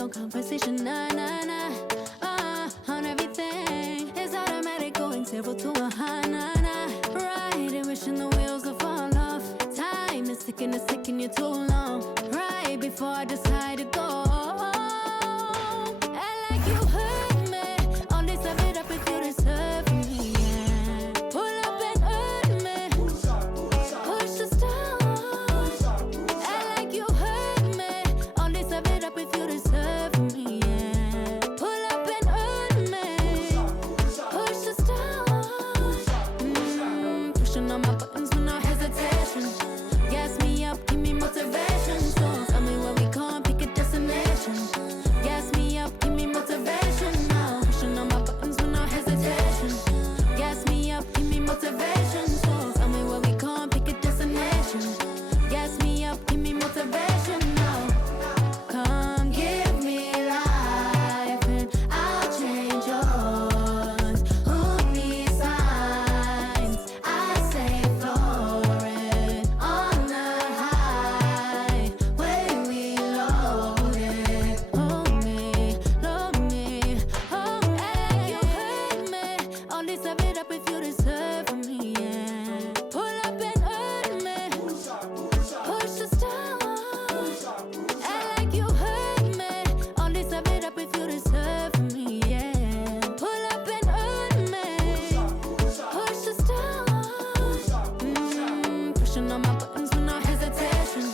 no conversation, nah, nah, nah. On everything, it's automatic going 0 to 100, nah, nah. Riding, wishing the wheels will fall off. Time is ticking, it's taking you too long. Right before I decide to go. And like you hurt me, only sum it up if you deserve me, yeah. Pull up and hurt me, push the stars. And like you hurt me, only sum it up if you deserve me, yeah. Pull up and hurt me, push the stars. Pushing on my buttons with no hesitation. Gas me up, give me motivation. So tell me where we going, pick a destination. Gas me up, give me motivation now. Pushing on my buttons with no hesitation. Gas me up, give me motivation. So tell me where we going, pick a destination. Gas me up, give me motivation now. Come give me life and I'll change yours. Who needs signs? I say floating on the highway we loaded. Hold me, love me, hold me. And you hurt me, only serve it up if you deserve me, yeah. Pull up and hurt me, push the stars. And like you hurt me, only serve it up if you deserve me, yeah. Pull up and hurt me, push the stars. Pushing on my buttons with no hesitation.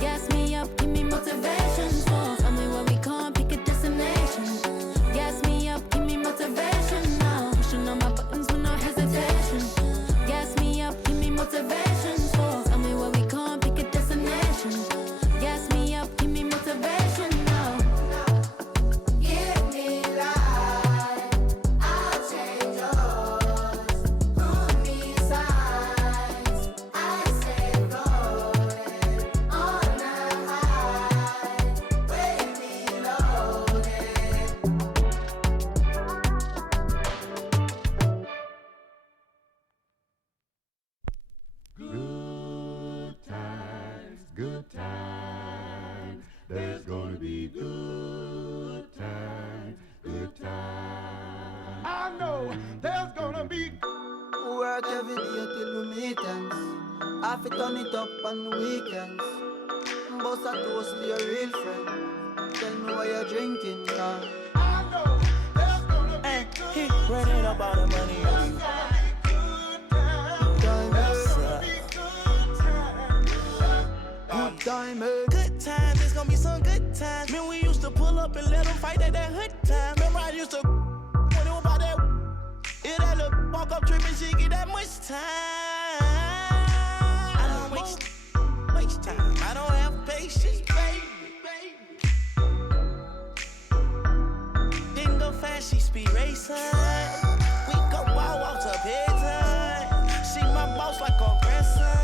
Gas me up, give me motivation. So tell me where we going, pick a destination. Gas me up, give me motivation now. Pushing on my buttons with no hesitation. Gas me up, give me motivation. So tell me where we going, pick a destination. Gas me up, give me motivation now. Give me life, I'll change yours. Who needs signs? I say floating on the highway we loaded. Good times, there's gonna be good times, good times. I know there's gonna be Work every day till we meet ends. Have to turn it up on the weekends. Bust a toast to your real friend. Tell me what you're drinking, yeah. I know there's gonna be He running up all the money. Good time, eh? Good times, it's gonna be some good times. Man, we used to pull up and let them fight at that hood time. Remember I used to when it was about that. Yeah, that little walk up tripping, she get that much time. I don't waste time. I don't have patience, baby. Didn't go fast, she speed racing. We go wild walk to bedtime. She my boss like a grandson.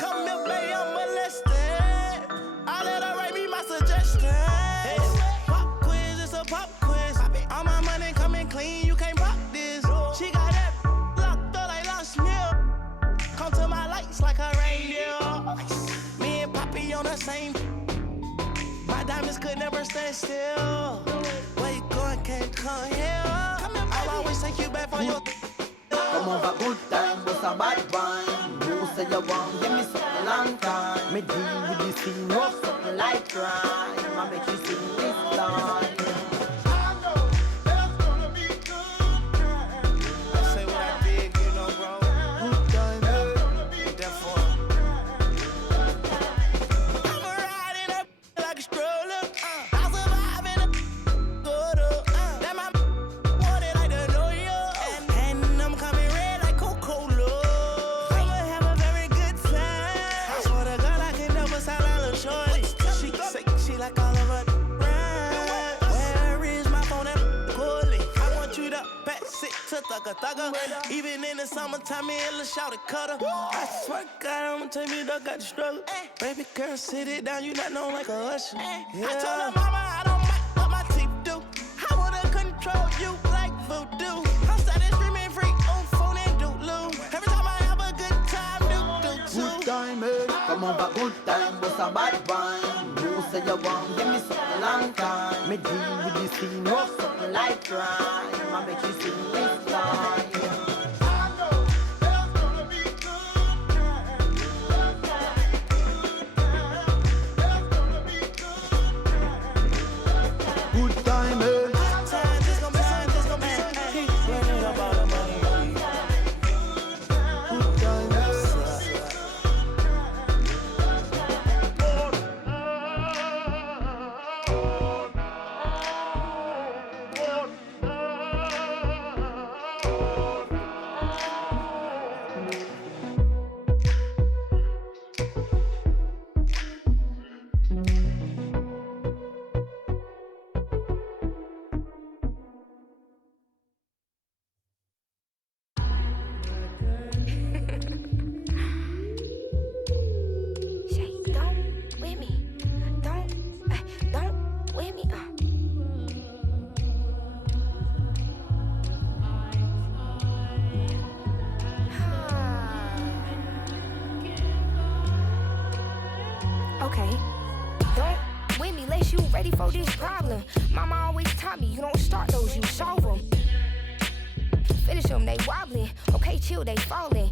Come here, baby, I'm molested. I let her write me my suggestions. Pop quiz, it's a pop quiz. All my money coming clean, you can't pop this. She got that locked up like Lost Mill. Come to my lights like a reindeer. Me and Poppy on the same. My diamonds could never stand still. Where you going, can't come here. I'll always take you back for your. Come over, good time, but a bad wine. You say you want, give me something long time. Me deal with this thing, rough something like crime. I make you sing this line. I know there's gonna be good times. I say what I did, you know, bro. Good time, eh? Therefore, I'm riding up like a stroller. I survive in a quarter. That my wanted like the New York. And I'm coming red like Coca-Cola. I'ma have a very good time. I swear to God, I can never sound like a shorty. She say she like all of her rhymes. Where is my phone and Cooley? I want you to pass it to thugger. Even in the summertime, me and Lil' Shawty cutter. I swear to God, I'ma tell you, dog got the struggle. Baby girl, sit it down, you not known like a usher. I told her mama I don't like what my teeth do. I wanna control you like voodoo. I'm started screaming free on phone and doodloo. Every time I have a good time, do too. Good time, eh? Come over, good time, but a bad wine. You say you want give me something long time. Me deal with this scene, rough something like crime. I make you sing this line. Good time, eh? Okay, don't with me unless you ready for this problem. Mama always taught me you don't start those, you solve them. Finish them, they wobbling. Okay, chill, they falling.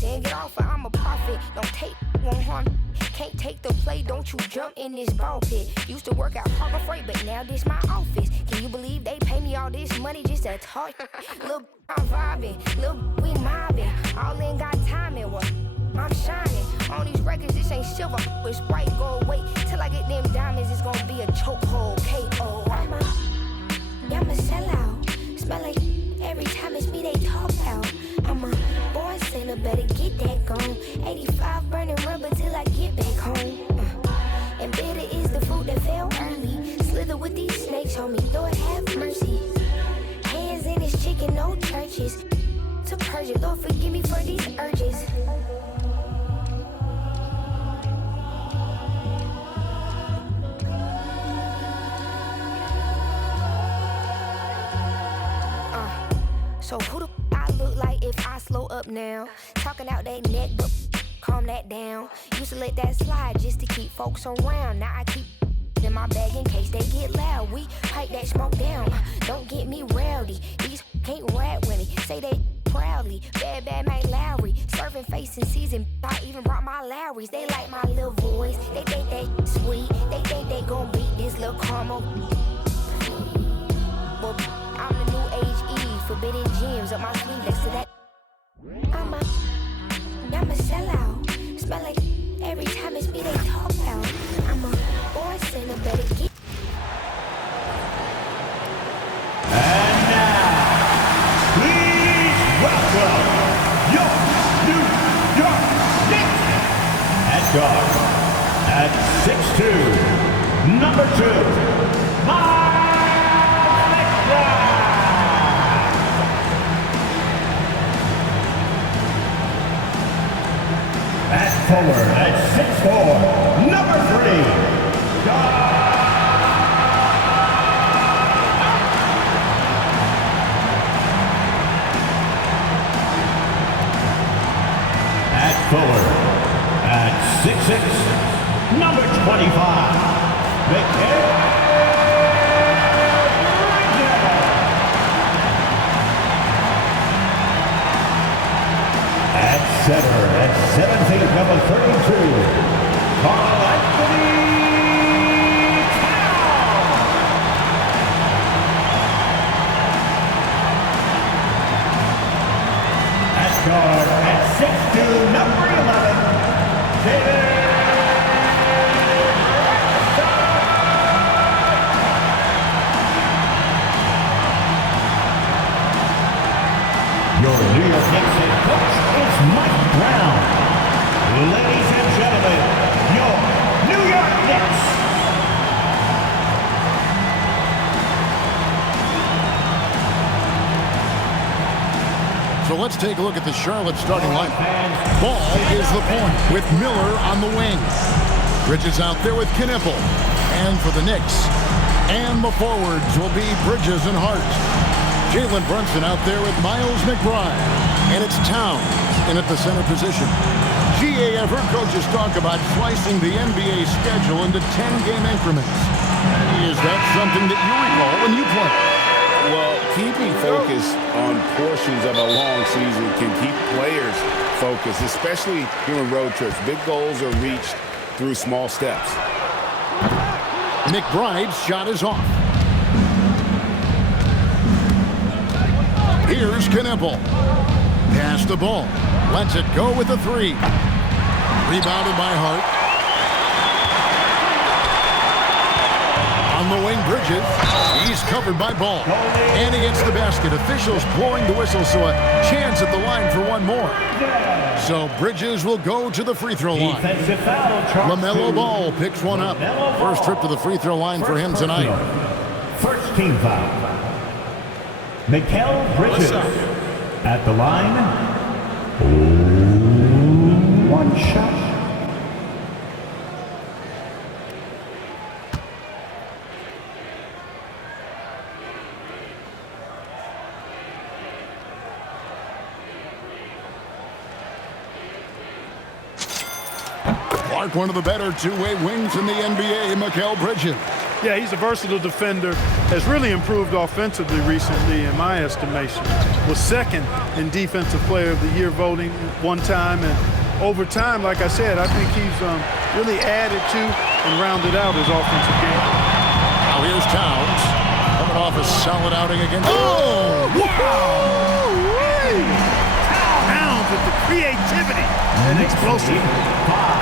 Then get off, I'm a prophet. Don't take, won't harm. Can't take the play, don't you jump in this ball pit. Used to work out Park Freight, but now this my office. Can you believe they pay me all this money just to talk? Look, I'm vibing, look, we mobbing. All in got timing, what? I'm shining. On these records, this ain't silver, it's white gold. Wait till I get them diamonds, it's gonna be a chokehold. K.O. I'm a sellout. Smell like every time it's me they talk out. I'm a born sinner, better get that gone. 85 burning rubber till I get back home. And bitter is the food that fell early. Slither with these snakes, homie, Lord have mercy. Hands in this chicken, no churches. To purge it, Lord forgive me for these urges. So who the I look like if I slow up now? Talking out that neck, but calm that down. Used to let that slide just to keep folks around. Now I keep in my bag in case they get loud. We pipe that smoke down. Don't get me rowdy. These can't rap with me. Say they proudly. Bad Mike Lowry. Serving face in season. I even brought my Lowrys. They like my little voice. They think they sweet. They think they gon' beat this little caramel. Well, I'm the new age Eve. Forbidden gems up my sleeve next to that. I'm a sellout. Smell like every time it's me they talk out. I'm a born sinner, better get. And now, please welcome your New York Knicks at guard at 6'2", number 2, at forward at 6'4", number 3, at forward at 6'6", number 25, at center at 7 feet, number 32, Karl-Anthony Towns. At guard at 6'2", number 11, David. Your New York Knicks head coach is Mike Brown. Ladies and gentlemen, your New York Knicks. So let's take a look at the Charlotte starting lineup. Ball is the point with Miller on the wing. Bridges out there with Knipple. And for the Knicks, and the forwards will be Bridges and Hart. Jalen Brunson out there with Miles McBride. And it's Towns in at the center position. GA, I've heard coaches talk about slicing the NBA schedule into 10-game increments. Is that something that you recall when you played? Well, keeping focus on portions of a long season can keep players focused, especially during road trips. Big goals are reached through small steps. McBride's shot is off. Here's Knippel. Pass the ball. Lets it go with the three. Rebounded by Hart. On the wing, Bridges. He's covered by Ball. And he hits the basket. Officials blowing the whistle, so a chance at the line for one more. So Bridges will go to the free throw line. LaMelo Ball picks one up. First trip to the free throw line for him tonight. First team foul. Mikal Bridges at the line. One shot. Clark, one of the better two-way wings in the NBA, Mikal Bridges. Yeah, he's a versatile defender, has really improved offensively recently in my estimation. Was second in Defensive Player of the Year voting one time, and over time, like I said, I think he's really added to and rounded out his offensive game. Now here's Towns, coming off a solid outing against... Oh! Wow! Towns with the creativity and explosiveness.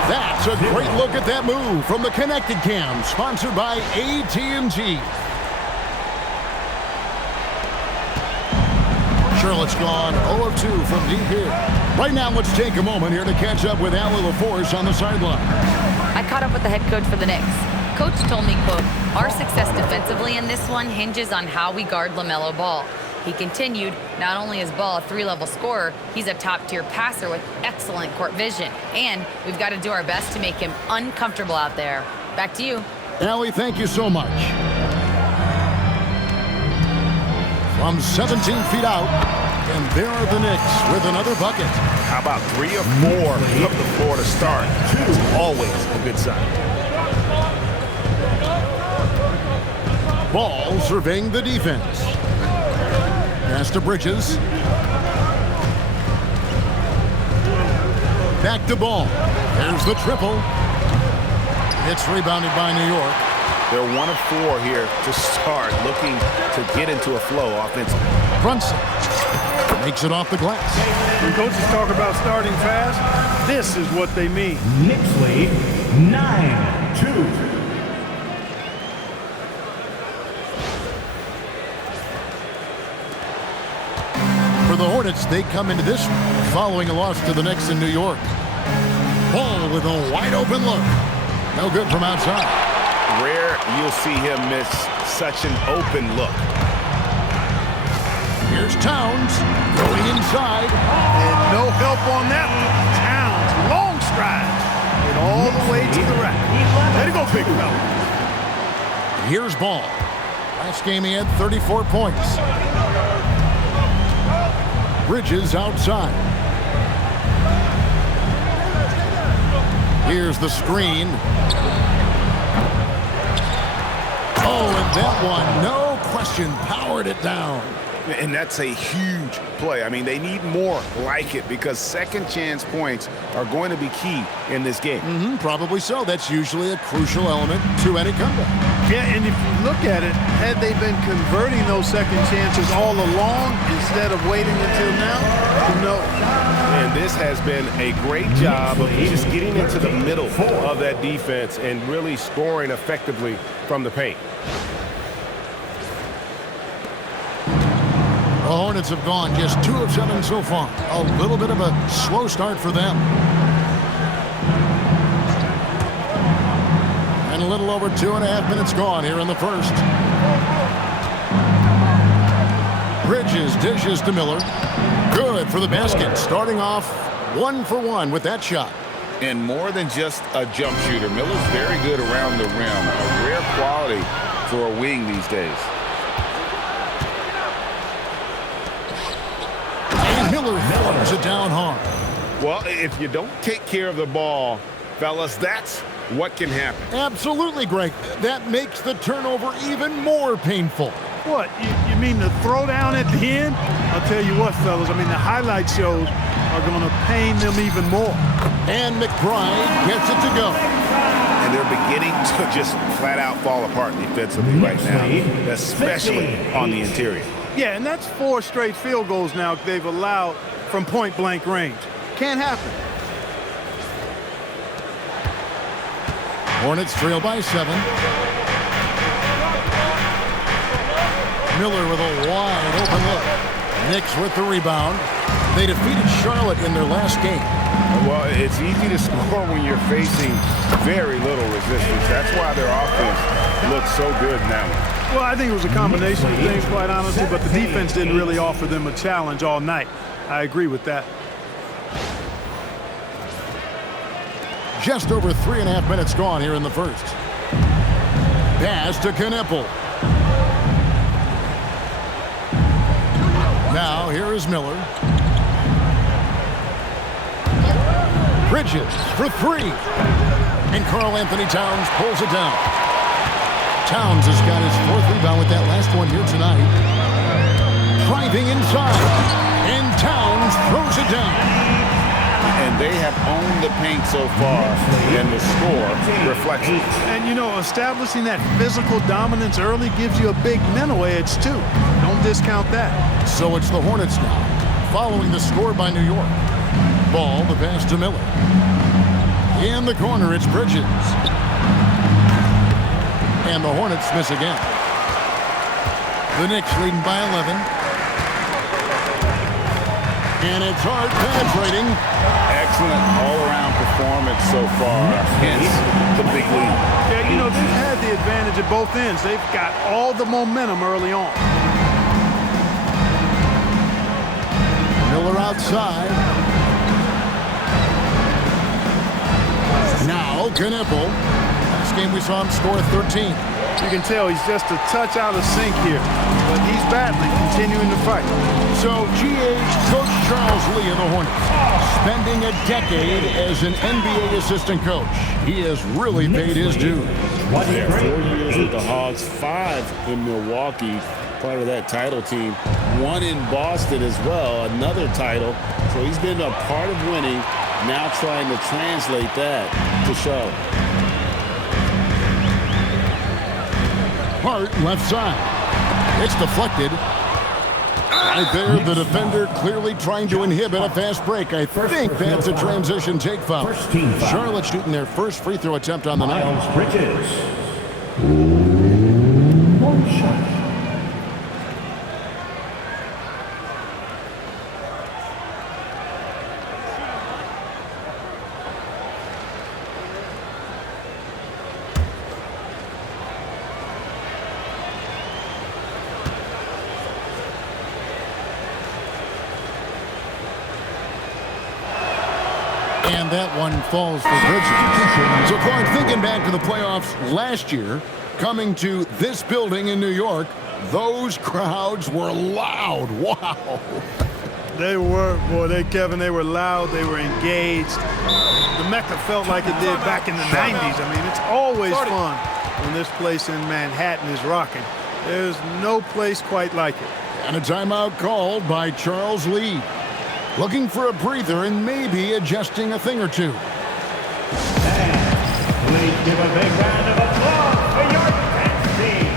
That's a great look at that move from the Connected Cam, sponsored by AT&T. Charlotte's gone 0 of 2 from deep here. Right now, let's take a moment here to catch up with Allie LaForce on the sideline. I caught up with the head coach for the Knicks. Coach told me, quote, "Our success defensively in this one hinges on how we guard LaMelo Ball." He continued, not only is Ball a three-level scorer, he's a top-tier passer with excellent court vision. And we've got to do our best to make him uncomfortable out there. Back to you. Allie, thank you so much. From 17 feet out, and there are the Knicks with another bucket. How about 3 or 4 up the floor to start? It's always a good sign. Ball surveying the defense. Pass to Bridges. Back to Ball. There's the triple. It's rebounded by New York. They're 1 of 4 here to start, looking to get into a flow offensively. Brunson makes it off the glass. When coaches talk about starting fast, this is what they mean. Knicks lead 9-2. For the Hornets, they come into this following a loss to the Knicks in New York. Ball with a wide-open look. No good from outside. Rare you'll see him miss such an open look. Here's Towns going inside. And no help on that one. Towns, long stride. And all the way to the rack. Let it go, big fella. Here's Ball. Last game he had 34 points. Bridges outside. Here's the screen. Oh, and that one, no question, powered it down. And that's a huge play. I mean, they need more like it because second chance points are going to be key in this game. Probably so. That's usually a crucial element to any comeback. Yeah, and if you look at it, had they been converting those second chances all along instead of waiting until now, who knows? And this has been a great job of just getting into the middle of that defense and really scoring effectively from the paint. The Hornets have gone just 2 of 7 so far. A little bit of a slow start for them. And a little over 2.5 minutes gone here in the first. Bridges dishes to Miller. Good for the basket. Starting off 1 for 1 with that shot. And more than just a jump shooter, Miller's very good around the rim. A rare quality for a wing these days. Miller throws it down hard. Well, if you don't take care of the ball, fellas, that's what can happen. Absolutely, Greg. That makes the turnover even more painful. What, you mean the throwdown at the end? I'll tell you what, fellas, I mean, the highlight shows are going to pain them even more. And McBride gets it to go. And they're beginning to just flat out fall apart defensively right now, especially on the interior. Yeah, and that's 4 straight field goals now they've allowed from point-blank range. Can't happen. Hornets trail by 7. Miller with a wide open look. Knicks with the rebound. They defeated Charlotte in their last game. Well, it's easy to score when you're facing very little resistance. That's why their offense looks so good now. Well, I think it was a combination of things, quite honestly, but the defense didn't really offer them a challenge all night. I agree with that. Just over 3.5 minutes gone here in the first. Pass to Knippel. Now here is Miller. Bridges for 3. And Karl-Anthony Towns pulls it down. Towns has got his 4th rebound with that last one here tonight. Driving inside. And Towns throws it down. And they have owned the paint so far, and the score reflects it. And, you know, establishing that physical dominance early gives you a big mental edge, too. Don't discount that. So it's the Hornets now, following the score by New York. Ball, the pass to Miller. In the corner, it's Bridges. And the Hornets miss again. The Knicks leading by 11. And it's hard penetrating. Excellent all-around performance so far. Hence the big lead. Yeah, you know, they've had the advantage at both ends. They've got all the momentum early on. Miller outside. Now Knippel. Last game we saw him score 13. You can tell he's just a touch out of sync here, but he's battling, continuing to fight. So, GH Coach Charles Lee of the Hornets, spending a decade as an NBA assistant coach. He has really paid his dues. Yeah, 4 years with the Hogs, 5 in Milwaukee, part of that title team. 1 in Boston as well, another title. So he's been a part of winning, now trying to translate that to Charlotte. Hart left side. It's deflected. Right there, the defender clearly trying to inhibit a fast break. I think that's a transition take foul. Charlotte shooting their first free throw attempt on the night. Bridges. One shot. And that one falls for Bridges. So, Clark, thinking back to the playoffs last year, coming to this building in New York, those crowds were loud. Wow. They were, boy, Kevin, they were loud, they were engaged. The Mecca felt like it did back in the 90s. I mean, it's always fun when this place in Manhattan is rocking. There's no place quite like it. And a timeout called by Charles Lee. Looking for a breather and maybe adjusting a thing or two. And please give a big round of applause for York Knicks team.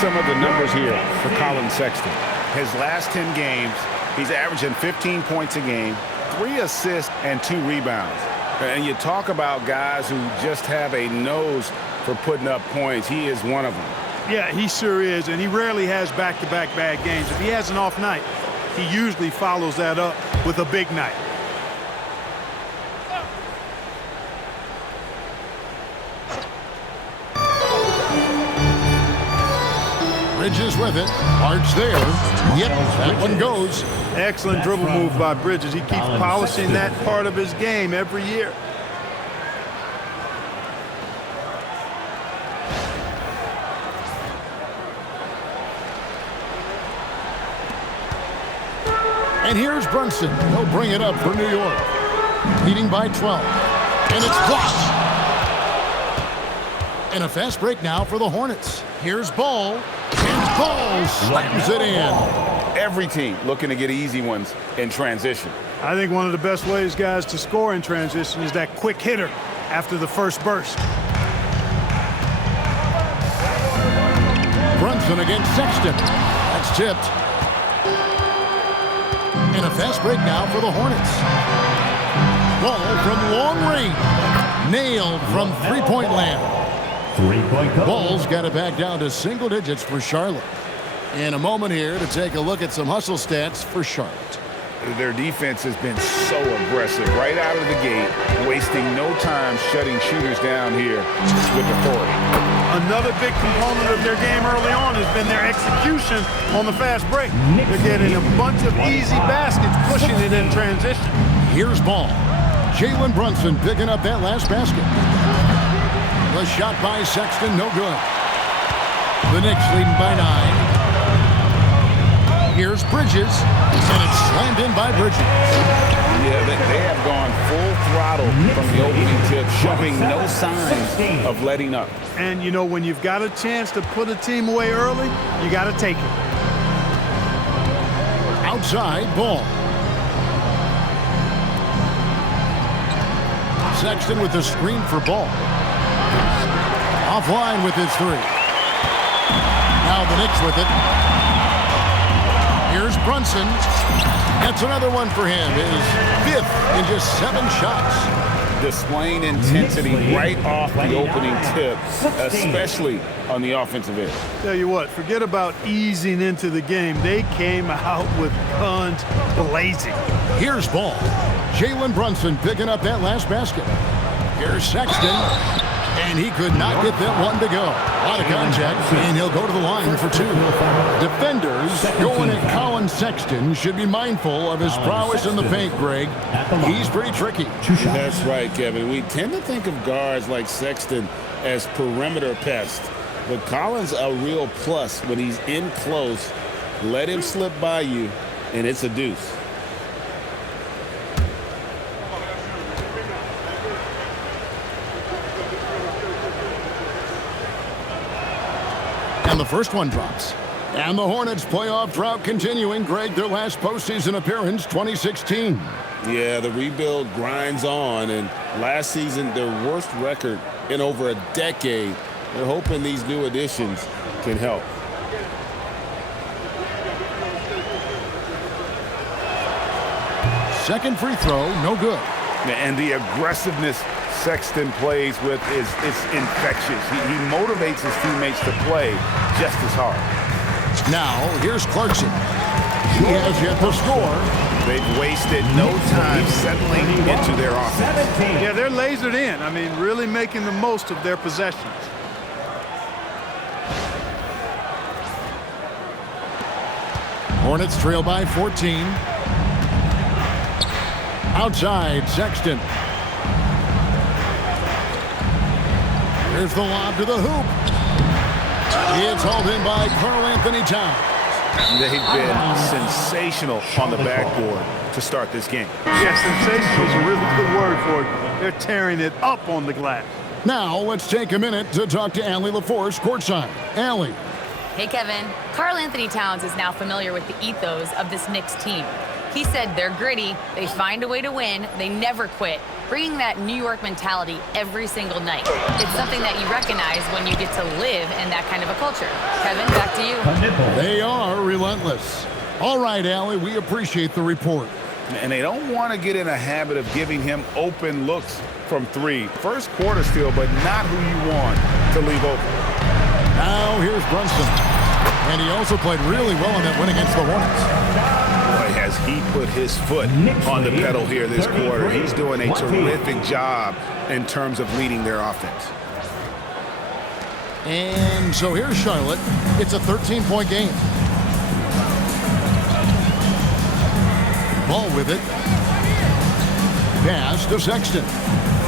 some of the numbers here for Collin Sexton. His last 10 games, he's averaging 15 points a game, 3 assists, and 2 rebounds. And you talk about guys who just have a nose for putting up points. He is one of them. Yeah, he sure is, and he rarely has back-to-back bad games. If he has an off night, he usually follows that up with a big night. Bridges with it. Arch there. Yep, that one goes. Excellent dribble move by Bridges. He keeps polishing that part of his game every year. And here's Brunson. He'll bring it up for New York. Leading by 12. And it's blocked. And a fast break now for the Hornets. Here's Ball. And Ball slams it in. Every team looking to get easy ones in transition. I think one of the best ways, guys, to score in transition is that quick hitter after the first burst. Brunson against Sexton. That's tipped. And a fast break now for the Hornets. Ball from long range. Nailed from three-point land. Ball's got it back down to single digits for Charlotte. In a moment here to take a look at some hustle stats for Charlotte. Their defense has been so aggressive right out of the gate, wasting no time shutting shooters down here with authority. Another big component of their game early on has been their execution on the fast break. They're getting a bunch of easy baskets, pushing it in transition. Here's Ball. Jalen Brunson picking up that last basket. The shot by Sexton, no good. The Knicks leading by 9. Here's Bridges, and it's slammed in by Bridges. Yeah, they have gone full throttle from the opening tip, showing no signs of letting up. And, you know, when you've got a chance to put a team away early, you got to take it. Outside, Ball. Sexton with the screen for Ball. Offline with his 3. Now the Knicks with it. Here's Brunson. That's another one for him. His 5th in just 7 shots. Displaying intensity right off the opening tip, especially on the offensive end. Tell you what, forget about easing into the game. They came out with guns blazing. Here's Ball. Jalen Brunson picking up that last basket. Here's Sexton. And he could not get that one to go. A lot of contact, and he'll go to the line for 2. Defenders going at Collin Sexton should be mindful of his prowess in the paint, Greg. He's pretty tricky. That's right, Kevin. We tend to think of guards like Sexton as perimeter pests, but Collin's a real plus when he's in close. Let him slip by you, and it's a deuce. And the first one drops. And the Hornets' playoff drought continuing. Greg, their last postseason appearance, 2016. Yeah, the rebuild grinds on, and last season, their worst record in over a decade. They're hoping these new additions can help. Second free throw, no good. And the aggressiveness Sexton plays with is infectious. He motivates his teammates to play just as hard. Now, here's Clarkson. He has yet to score. They've wasted no time settling into their offense. Yeah, they're lasered in. I mean, really making the most of their possessions. Hornets trail by 14. Outside, Sexton. Here's the lob to the hoop. It's hauled in by Karl-Anthony Towns. They've been sensational on the backboard to start this game. Yeah, sensational is a really good word for it. They're tearing it up on the glass. Now, let's take a minute to talk to Allie LaForce courtside. Allie. Hey, Kevin. Karl-Anthony Towns is now familiar with the ethos of this Knicks team. He said they're gritty, they find a way to win, they never quit, bringing that New York mentality every single night. It's something that you recognize when you get to live in that kind of a culture. Kevin, back to you. They are relentless. All right, Allie, we appreciate the report. And they don't want to get in a habit of giving him open looks from three. First quarter still, but not who you want to leave open. Now here's Brunson. And he also played really well in that win against the Hornets. Boy, has he put his foot on the pedal here this quarter. He's doing a terrific job in terms of leading their offense. And so here's Charlotte. It's a 13-point game. Ball with it. Pass to Sexton.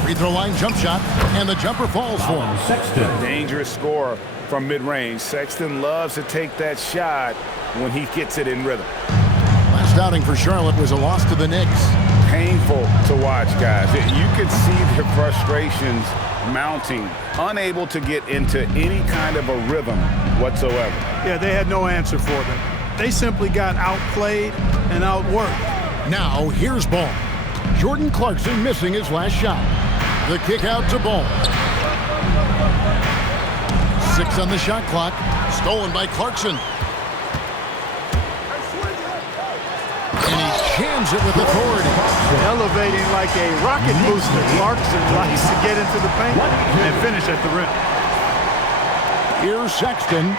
Free throw line jump shot, and the jumper falls for him. Sexton. Dangerous scorer from mid-range. Sexton loves to take that shot when he gets it in rhythm. Last outing for Charlotte was a loss to the Knicks. Painful to watch, guys. You could see their frustrations mounting, unable to get into any kind of a rhythm whatsoever. Yeah, they had no answer for them. They simply got outplayed and outworked. Now, here's Ball. Jordan Clarkson missing his last shot. The kick out to Ball. 6 on the shot clock. Stolen by Clarkson. And he jams it with authority. Elevating like a rocket booster. Clarkson likes to get into the paint and finish at the rim. Here's Sexton.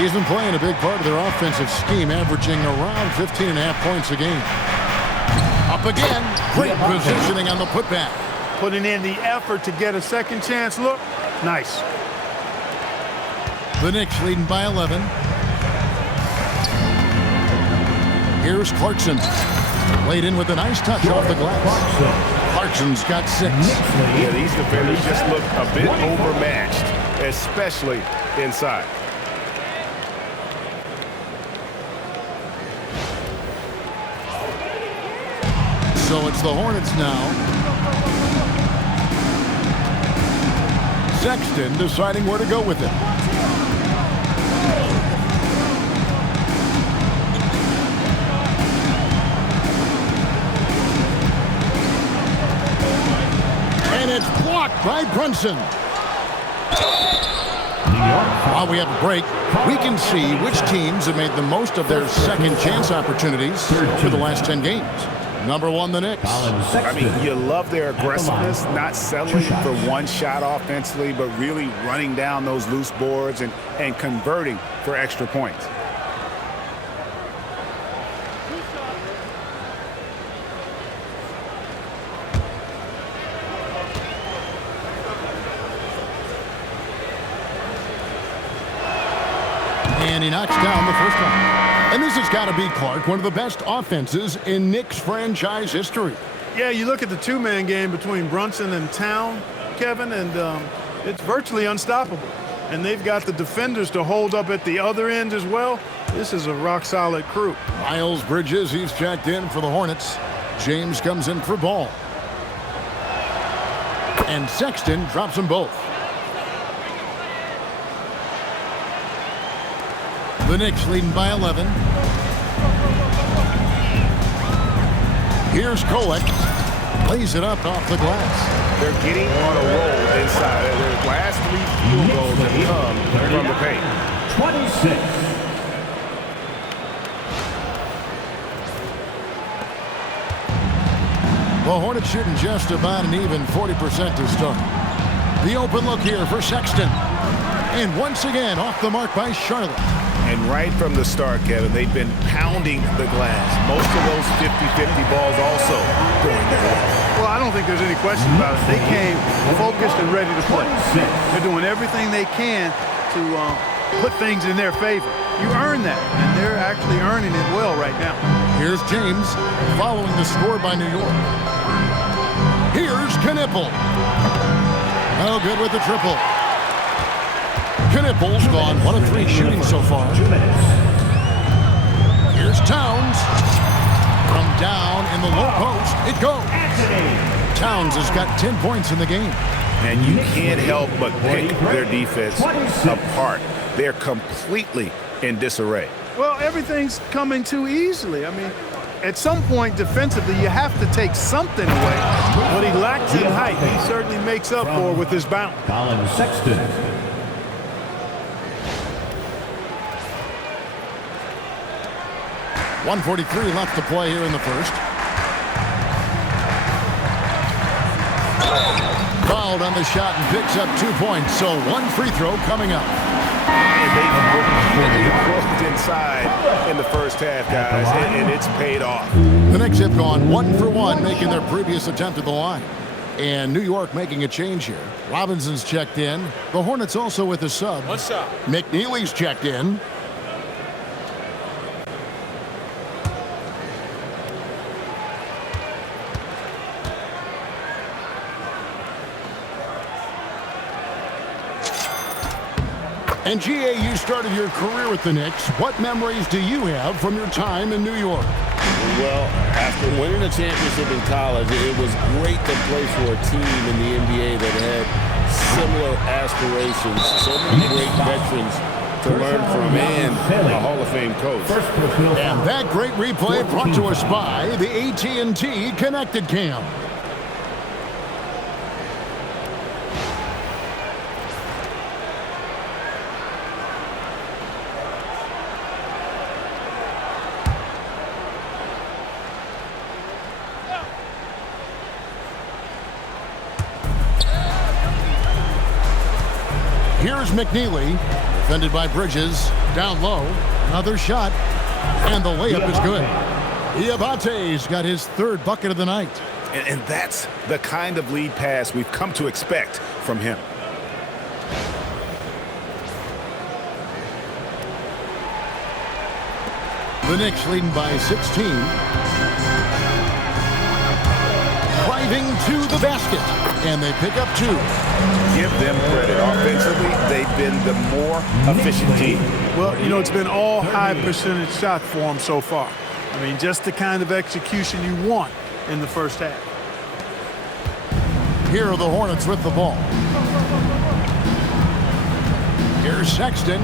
He's been playing a big part of their offensive scheme, averaging around 15.5 points a game. Up again. Great positioning on the putback. Putting in the effort to get a second chance look. Nice. The Knicks leading by 11. Here's Clarkson. Laid in with a nice touch off the glass. Clarkson's got 6. Yeah, these defenders just look a bit overmatched, especially inside. So it's the Hornets now. Sexton deciding where to go with it. And it's blocked by Brunson. While we have a break, we can see which teams have made the most of their second chance opportunities for the last 10 games. Number 1, the Knicks. I mean, you love their aggressiveness, not settling for one shot offensively, but really running down those loose boards and converting for extra points. And he knocks down the first one. And this has got to be, Clark, one of the best offenses in Knicks franchise history. Yeah, you look at the two-man game between Brunson and Towns, Kevin, and it's virtually unstoppable. And they've got the defenders to hold up at the other end as well. This is a rock-solid crew. Miles Bridges, he's checked in for the Hornets. James comes in for Ball. And Sexton drops them both. The Knicks leading by 11. Here's Kolek. Plays it up off the glass. They're getting on a roll inside. Their last 3 field goals have come from the paint. 26. The Hornets shooting just about an even 40% to start. The open look here for Sexton. And once again, off the mark by Charlotte. And right from the start, Kevin, they've been pounding the glass. Most of those 50-50 balls also going their way. Well, I don't think there's any question about it. They came focused and ready to play. They're doing everything they can to put things in their favor. You earn that, and they're actually earning it well right now. Here's James following the score by New York. Here's Knipple. Oh, good with the triple. Knipple's gone 1 of 3 shooting so far. Here's Towns. From down in the low post, it goes. Towns has got 10 points in the game. And you can't help but pick their defense apart. They're completely in disarray. Well, everything's coming too easily. I mean, At some point defensively, you have to take something away. What he lacks in height, he certainly makes up for with his bounce. Colin Sexton. .143 left to play here in the first. Fouled on the shot and picks up 2 points, so 1 free throw coming up. And they've worked inside in the first half, guys, and it's paid off. The Knicks have gone 1 for 1, making their previous attempt at the line. And New York making a change here. Robinson's checked in. The Hornets also with a sub. One shot. McNeely's checked in. And GA, you started your career with the Knicks. What memories do you have from your time in New York? Well, after winning a championship in college, it was great to play for a team in the NBA that had similar aspirations. So many great veterans to learn from, and a Hall of Fame coach. And that great replay brought to us by the AT&T Connected Cam. Here's McNeely, defended by Bridges, down low, another shot, and the layup is good. Diabate's got his 3rd bucket of the night. And that's the kind of lead pass we've come to expect from him. The Knicks leading by 16. Driving to the basket, and they pick up 2. Give them credit. Offensively, they've been the more efficient team. Well, you know, it's been all high percentage shot for them so far. I mean, just the kind of execution you want in the first half. Here are the Hornets with the ball. Here's Sexton.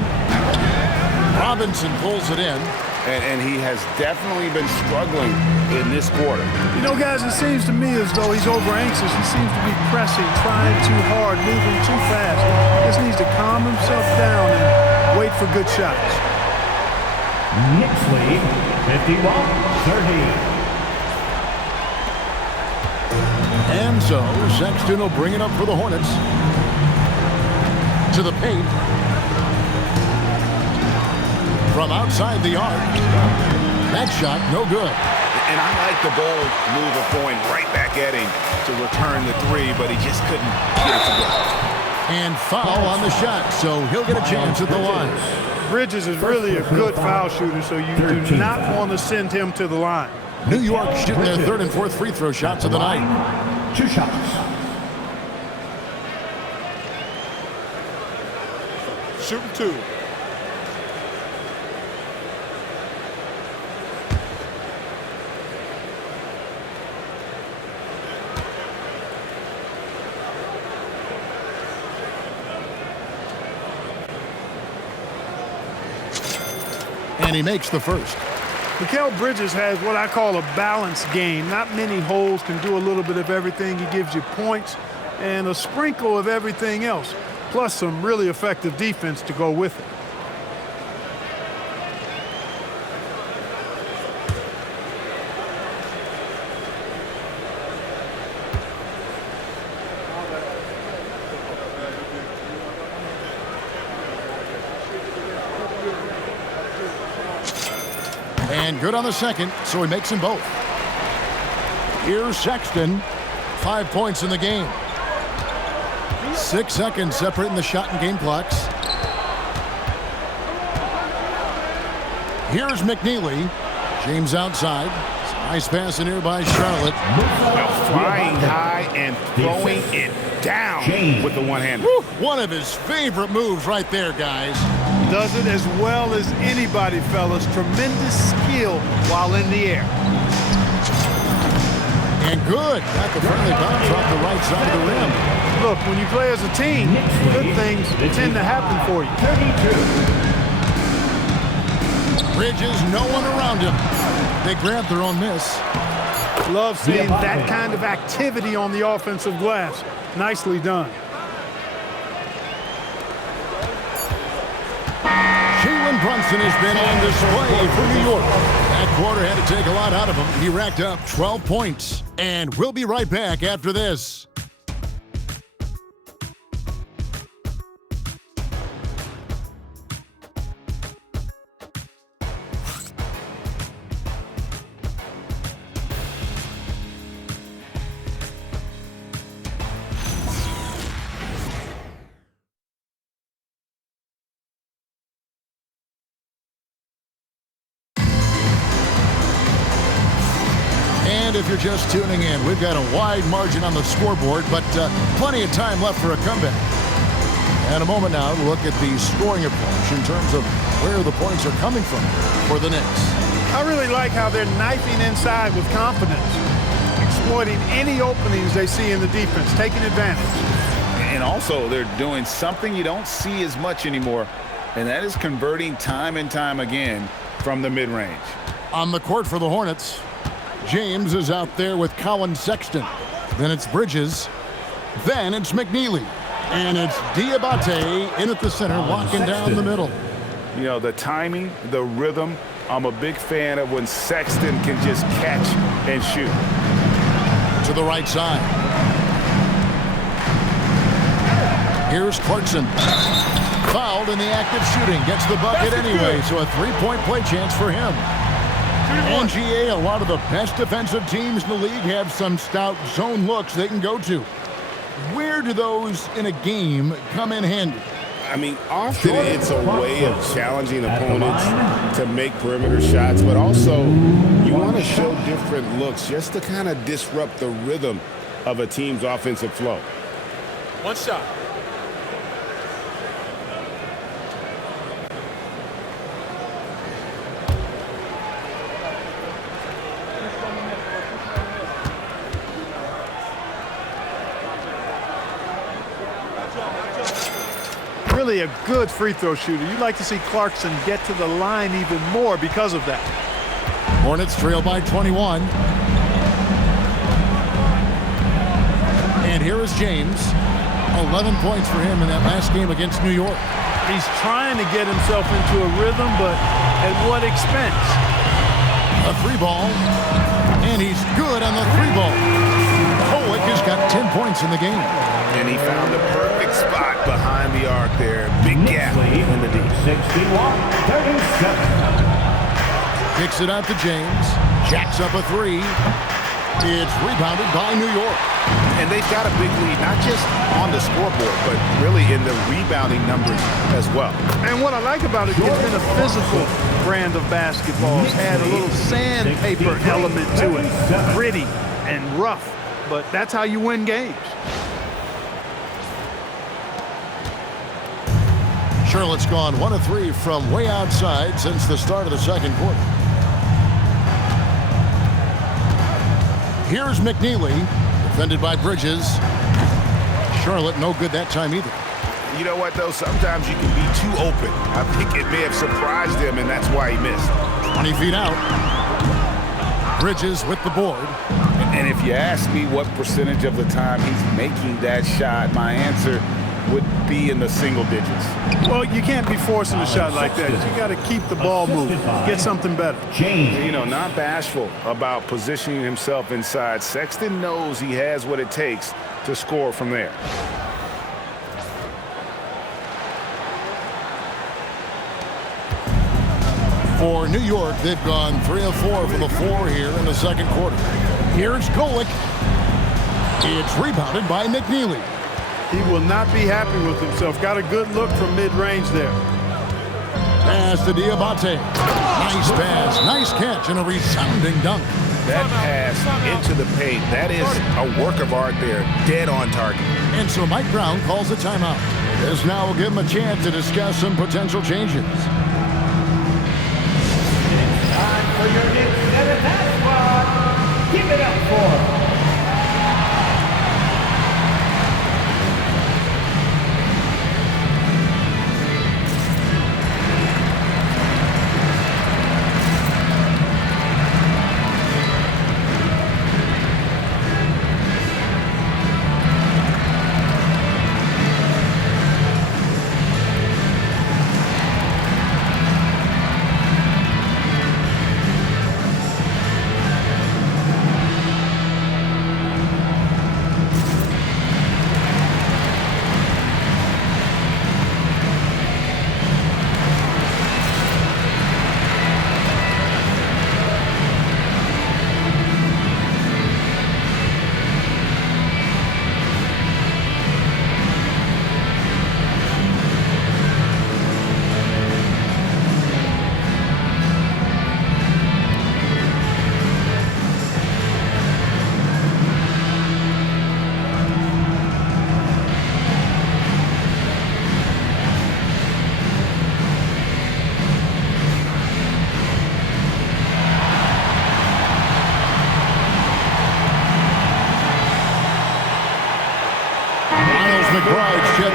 Robinson pulls it in. And he has definitely been struggling in this quarter. You know, guys, it seems to me as though he's over-anxious. He seems to be pressing, trying too hard, moving too fast. He just needs to calm himself down and wait for good shots. Knicks lead 51-30. And so Sexton will bring it up for the Hornets. To the paint. From outside the arc. That shot, no good. And I like the bold move of going right back at him to return the 3, but he just couldn't get it to go. And foul on the shot, so he'll get a chance at the line. Bridges is really a good foul shooter, so you do not want to send him to the line. New York shooting their 3rd and 4th free throw shots of the night. 2 shots. Shooting 2. And he makes the first. Mikal Bridges has what I call a balanced game. Not many holes, can do a little bit of everything. He gives you points and a sprinkle of everything else, plus some really effective defense to go with it. And good on the second, so he makes them both. Here's Sexton. 5 points in the game. 6 seconds separating the shot and game clocks. Here's McNeely. James outside. Nice pass in here by Charlotte. Well, flying high and throwing it down with the one-hander. One of his favorite moves right there, guys. Does it as well as anybody, fellas. Tremendous skill while in the air. And good. Got the friendly bounce off the right side of the rim. Look, when you play as a team, good things tend to happen for you. Bridges, no one around him. They grabbed their own miss. Love seeing that kind of activity on the offensive glass. Nicely done. Jalen Brunson has been on display for New York. That quarter had to take a lot out of him. He racked up 12 points. And we'll be right back after this. And if you're just tuning in, we've got a wide margin on the scoreboard, but plenty of time left for a comeback. And a moment now to look at the scoring approach in terms of where the points are coming from for the Knicks. I really like how they're knifing inside with confidence, exploiting any openings they see in the defense, taking advantage. And also, they're doing something you don't see as much anymore, and that is converting time and time again from the mid-range. On the court for the Hornets, James is out there with Colin Sexton. Then it's Bridges. Then it's McNeely. And it's Diabate in at the center, locking down the middle. You know, the timing, the rhythm, I'm a big fan of when Sexton can just catch and shoot. To the right side. Here's Clarkson. Fouled in the act of shooting. Gets the bucket anyway, so a three-point play chance for him. And GA, a lot of the best defensive teams in the league have some stout zone looks they can go to. Where do those in a game come in handy? I mean, often it's a way of challenging opponents to make perimeter shots, but also you want to show different looks just to kind of disrupt the rhythm of a team's offensive flow. One shot. Really a good free throw shooter. You'd like to see Clarkson get to the line even more because of that. Hornets trail by 21. And here is James. 11 points for him in that last game against New York. He's trying to get himself into a rhythm, but at what expense? A three ball. And he's good on the three ball. Kolek has got 10 points in the game. And he found the perfect spot behind the arc there. Big gap in the deep. 61-37. Kicks it out to James. Jacks up a three. It's rebounded by New York. And they've got a big lead, not just on the scoreboard, but really in the rebounding numbers as well. And what I like about it, it's been a physical brand of basketball. It's had a little sandpaper element to it. Gritty and rough, but that's how you win games. Charlotte's gone 1 of 3 from way outside since the start of the second quarter. Here's McNeely, defended by Bridges. Charlotte no good that time either. You know what, though? Sometimes you can be too open. I think it may have surprised him, and that's why he missed. 20 feet out. Bridges with the board. And if you ask me what percentage of the time he's making that shot, my answer would be in the single digits. Well, you can't be forcing a shot like that. You got to keep the ball moving, get something better. You know, not bashful about positioning himself inside. Sexton knows he has what it takes to score from there. For New York, they've gone 3 of 4 from the floor here in the second quarter. Here's Kolek. It's rebounded by McNeely. He will not be happy with himself. Got a good look from mid-range there. Pass to Diabate. Nice pass, nice catch, and a resounding dunk. That pass into the paint, that is a work of art there, dead on target. And so Mike Brown calls a timeout. This now will give him a chance to discuss some potential changes. Time for your Knicks and attack squad. Give it up for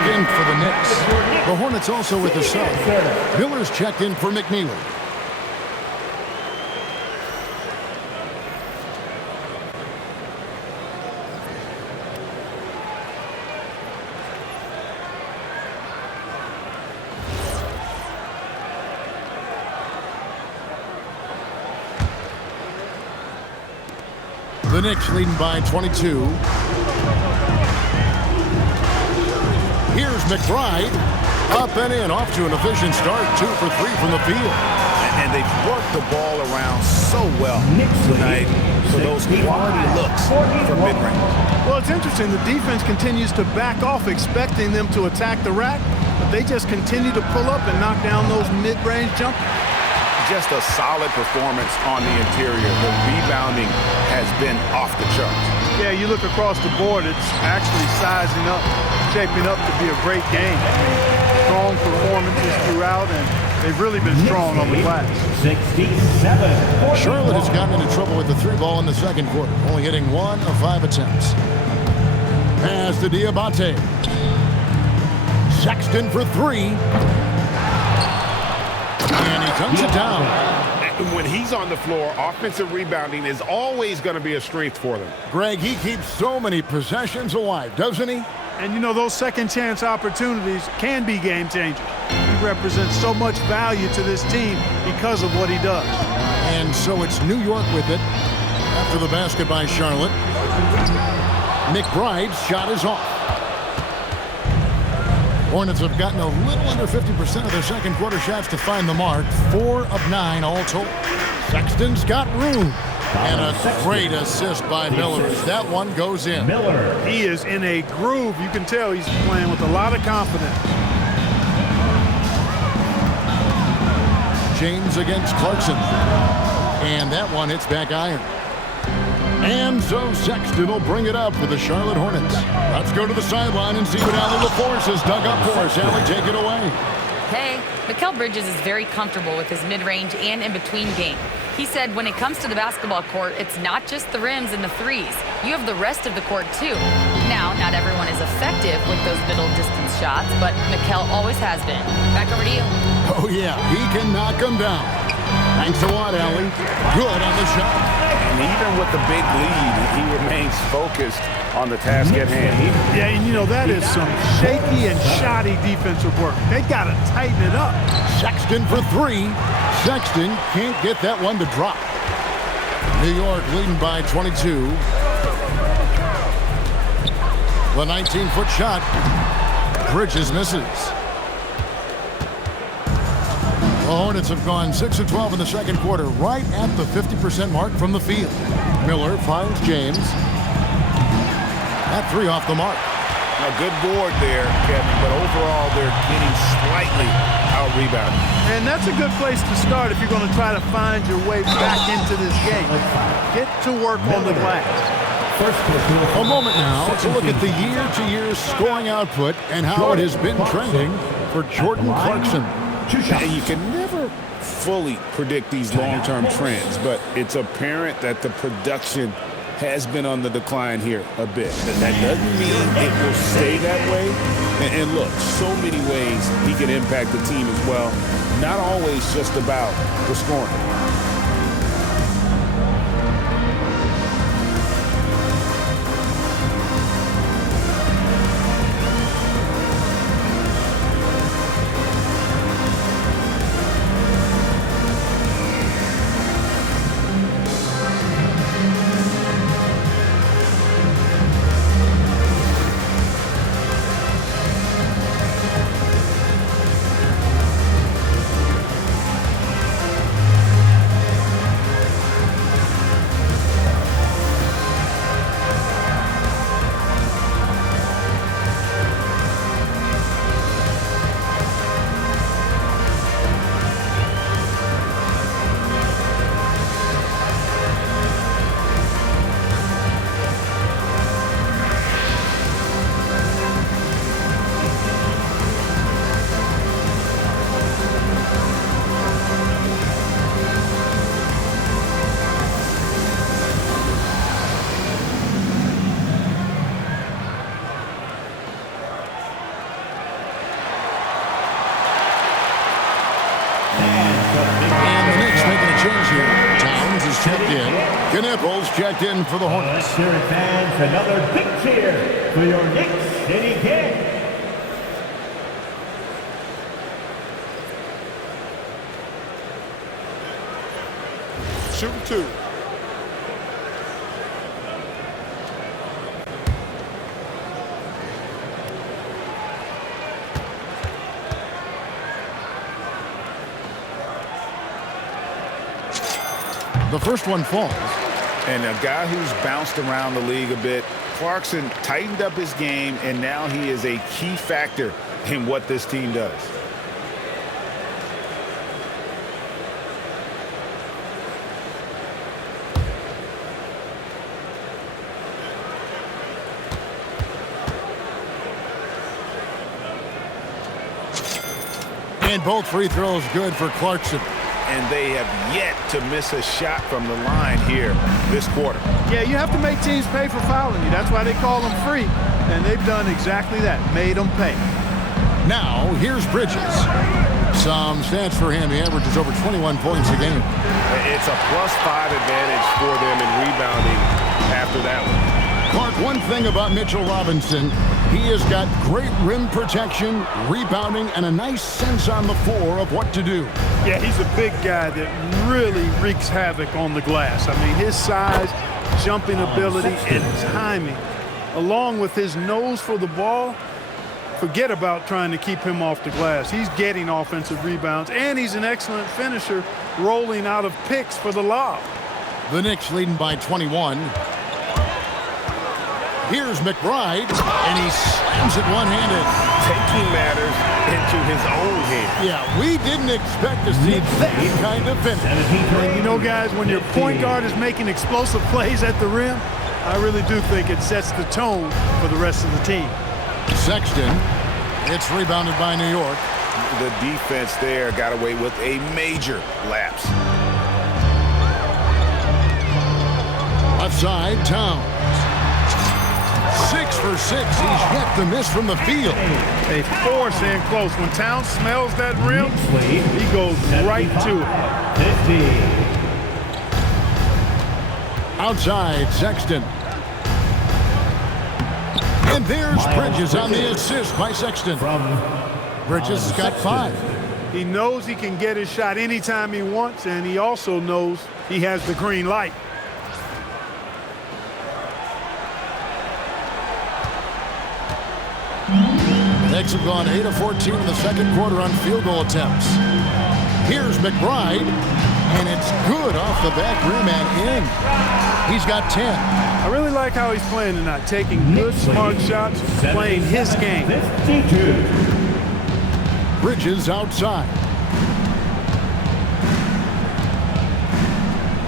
checked in for the Knicks. The Hornets also with a sub. Miller's checked in for McNeely. The Knicks leading by 22. Here's McBride. Up and in, off to an efficient start. 2 for 3 from the field. And they've worked the ball around so well tonight for those quality looks from mid-range. Well, it's interesting. The defense continues to back off, expecting them to attack the rack, but they just continue to pull up and knock down those mid-range jumpers. Just a solid performance on the interior. The rebounding has been off the charts. Yeah, you look across the board, it's actually sizing up, shaping up to be a great game. Strong performances throughout, and they've really been strong on the glass. 67. Charlotte has gotten into trouble with the 3 ball in the second quarter, only hitting 1 of 5 attempts. Pass to Diabate. Sexton for 3. And he comes it down. When he's on the floor, offensive rebounding is always going to be a strength for them. Greg, he keeps so many possessions alive, doesn't he? And you know, those second chance opportunities can be game changers. He represents so much value to this team because of what he does. And so it's New York with it after the basket by Charlotte. McBride's shot is off. Hornets have gotten a little under 50% of their second quarter shots to find the mark. 4 of 9 all told. Sexton's got room. And a great assist by Miller as that one goes in. Miller. He is in a groove. You can tell he's playing with a lot of confidence. James against Clarkson. And that one hits back iron. And so Sexton will bring it up for the Charlotte Hornets. Let's go to the sideline and see what Allie LaForce has dug up for us. Allie, take it away. Hey, Mikal Bridges is very comfortable with his mid-range and in-between game. He said when it comes to the basketball court, it's not just the rims and the threes. You have the rest of the court, too. Now, not everyone is effective with those middle-distance shots, but Mikal always has been. Back over to you. Oh, yeah, he can knock them down. Thanks a lot, Allie. Good on the shot. And even with the big lead, he remains focused on the task at hand. Yeah, and you know, that is some shaky and shoddy defensive work. They got to tighten it up. Sexton for 3. Sexton can't get that one to drop. New York leading by 22. The 19-foot shot. Bridges misses. The Hornets have gone 6 of 12 in the second quarter, right at the 50% mark from the field. Miller finds James. That 3 off the mark. A good board there, Kevin, but overall they're getting slightly out-rebounded. And that's a good place to start if you're going to try to find your way back into this game. Get to work on the glass. A moment now to look at the year-to-year scoring output and how it has been trending for Jordan Clarkson. And you can never fully predict these long-term trends, but it's apparent that the production has been on the decline here a bit. That doesn't mean it will stay that way. And look, so many ways he can impact the team as well. Not always just about the scoring. changes here. Towns is checked in. Knipples checked in for the Hornets. Spirit fans, another big cheer for your Knicks City Kid. Shooting 2. The first one falls. And a guy who's bounced around the league a bit, Clarkson tightened up his game, and now he is a key factor in what this team does. And both free throws good for Clarkson. And they have yet to miss a shot from the line here this quarter. Yeah, you have to make teams pay for fouling you. That's why they call them free. And they've done exactly that, made them pay. Now, here's Bridges. Some stats for him. He averages over 21 points a game. It's a +5 advantage for them in rebounding after that one. Clark, one thing about Mitchell Robinson, he has got great rim protection, rebounding, and a nice sense on the floor of what to do. Yeah, he's a big guy that really wreaks havoc on the glass. I mean, his size, jumping ability, and timing, along with his nose for the ball, forget about trying to keep him off the glass. He's getting offensive rebounds, and he's an excellent finisher, rolling out of picks for the lob. The Knicks leading by 21. Here's McBride, and he slams it one-handed. Taking matters into his own hands. Yeah, we didn't expect to see that kind of finish. And you know, guys, when your point guard is making explosive plays at the rim, I really do think it sets the tone for the rest of the team. Sexton, it's rebounded by New York. The defense there got away with a major lapse. Left side, Towns. 6 for 6. He's yet to miss from the field. They force in close. When Towns smells that rim, he goes right to it. 50. Outside, Sexton. And there's Bridges on the assist by Sexton. Bridges has got 5. He knows he can get his shot anytime he wants, and he also knows he has the green light. Knicks have gone 8 of 14 in the second quarter on field goal attempts. Here's McBride, and it's good off the back rim and in. He's got 10. I really like how he's playing tonight, taking good, smart shots, playing his game. 52. Bridges outside.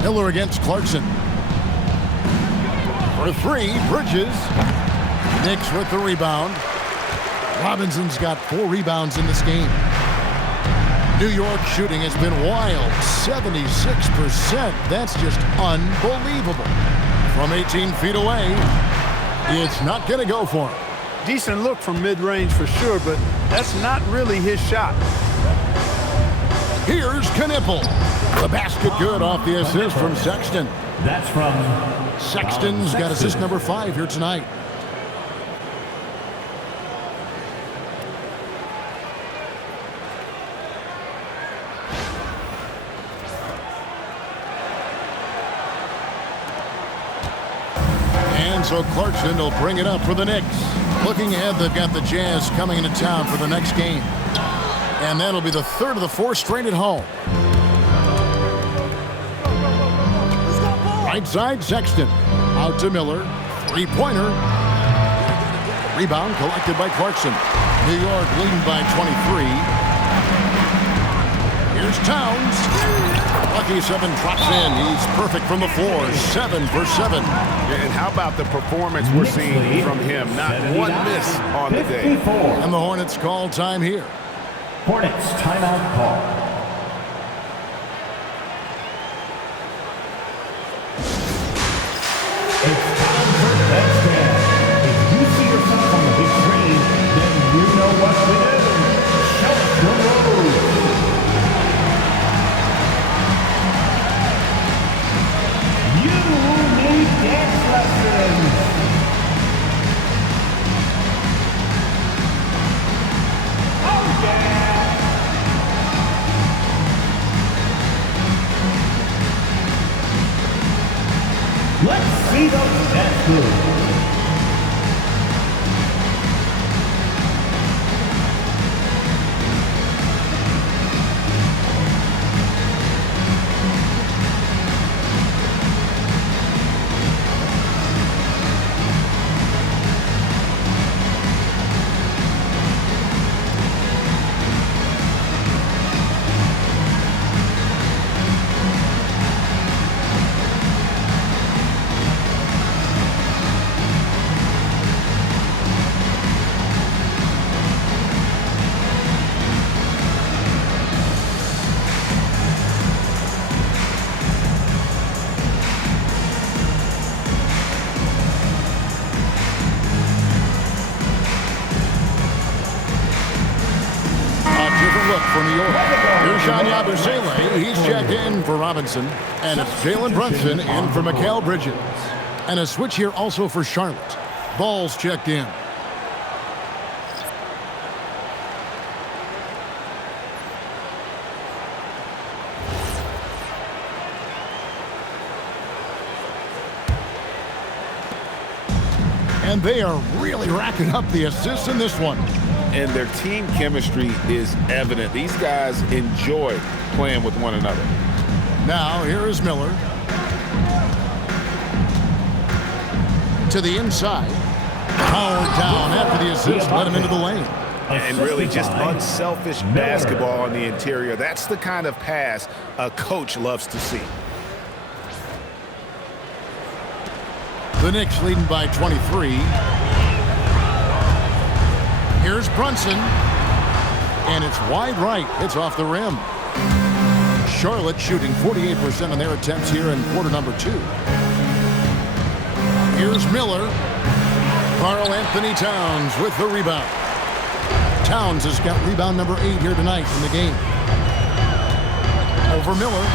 Miller against Clarkson. For 3, Bridges. Knicks with the rebound. Robinson's got 4 rebounds in this game. New York shooting has been wild, 76%. That's just unbelievable. From 18 feet away, it's not going to go for him. Decent look from mid-range for sure, but that's not really his shot. Here's Knippel. The basket good off the assist from Sexton. That's from Sexton's got assist number 5 here tonight. So Clarkson will bring it up for the Knicks. Looking ahead, they've got the Jazz coming into town for the next game. And that'll be the 3rd of the 4 straight at home. Right side, Sexton. Out to Miller. 3-pointer. Rebound collected by Clarkson. New York leading by 23. Here's Towns. Lucky 7 drops in. He's perfect from the floor. 7 for 7. And how about the performance we're seeing from him? Not one miss on the day. And the Hornets call time here. Hornets timeout call. It's time for the next game. If you see yourself on the big screen, then you know what to do. Shout the road. That's good. For New York. Here's He's checked in for Robinson. And it's Jalen Brunson in for Mikal Bridges. And a switch here also for Charlotte. Ball's checked in. And they are really racking up the assists in this one. And their team chemistry is evident. These guys enjoy playing with one another. Now, here is Miller. To the inside. Powered down after the assist. Let him into the lane. And really just unselfish basketball on the interior. That's the kind of pass a coach loves to see. The Knicks leading by 23. Here's Brunson. And it's wide right. It's off the rim. Charlotte shooting 48% on their attempts here in quarter number 2. Here's Miller. Karl-Anthony Towns with the rebound. Towns has got rebound number 8 here tonight in the game. Over Miller.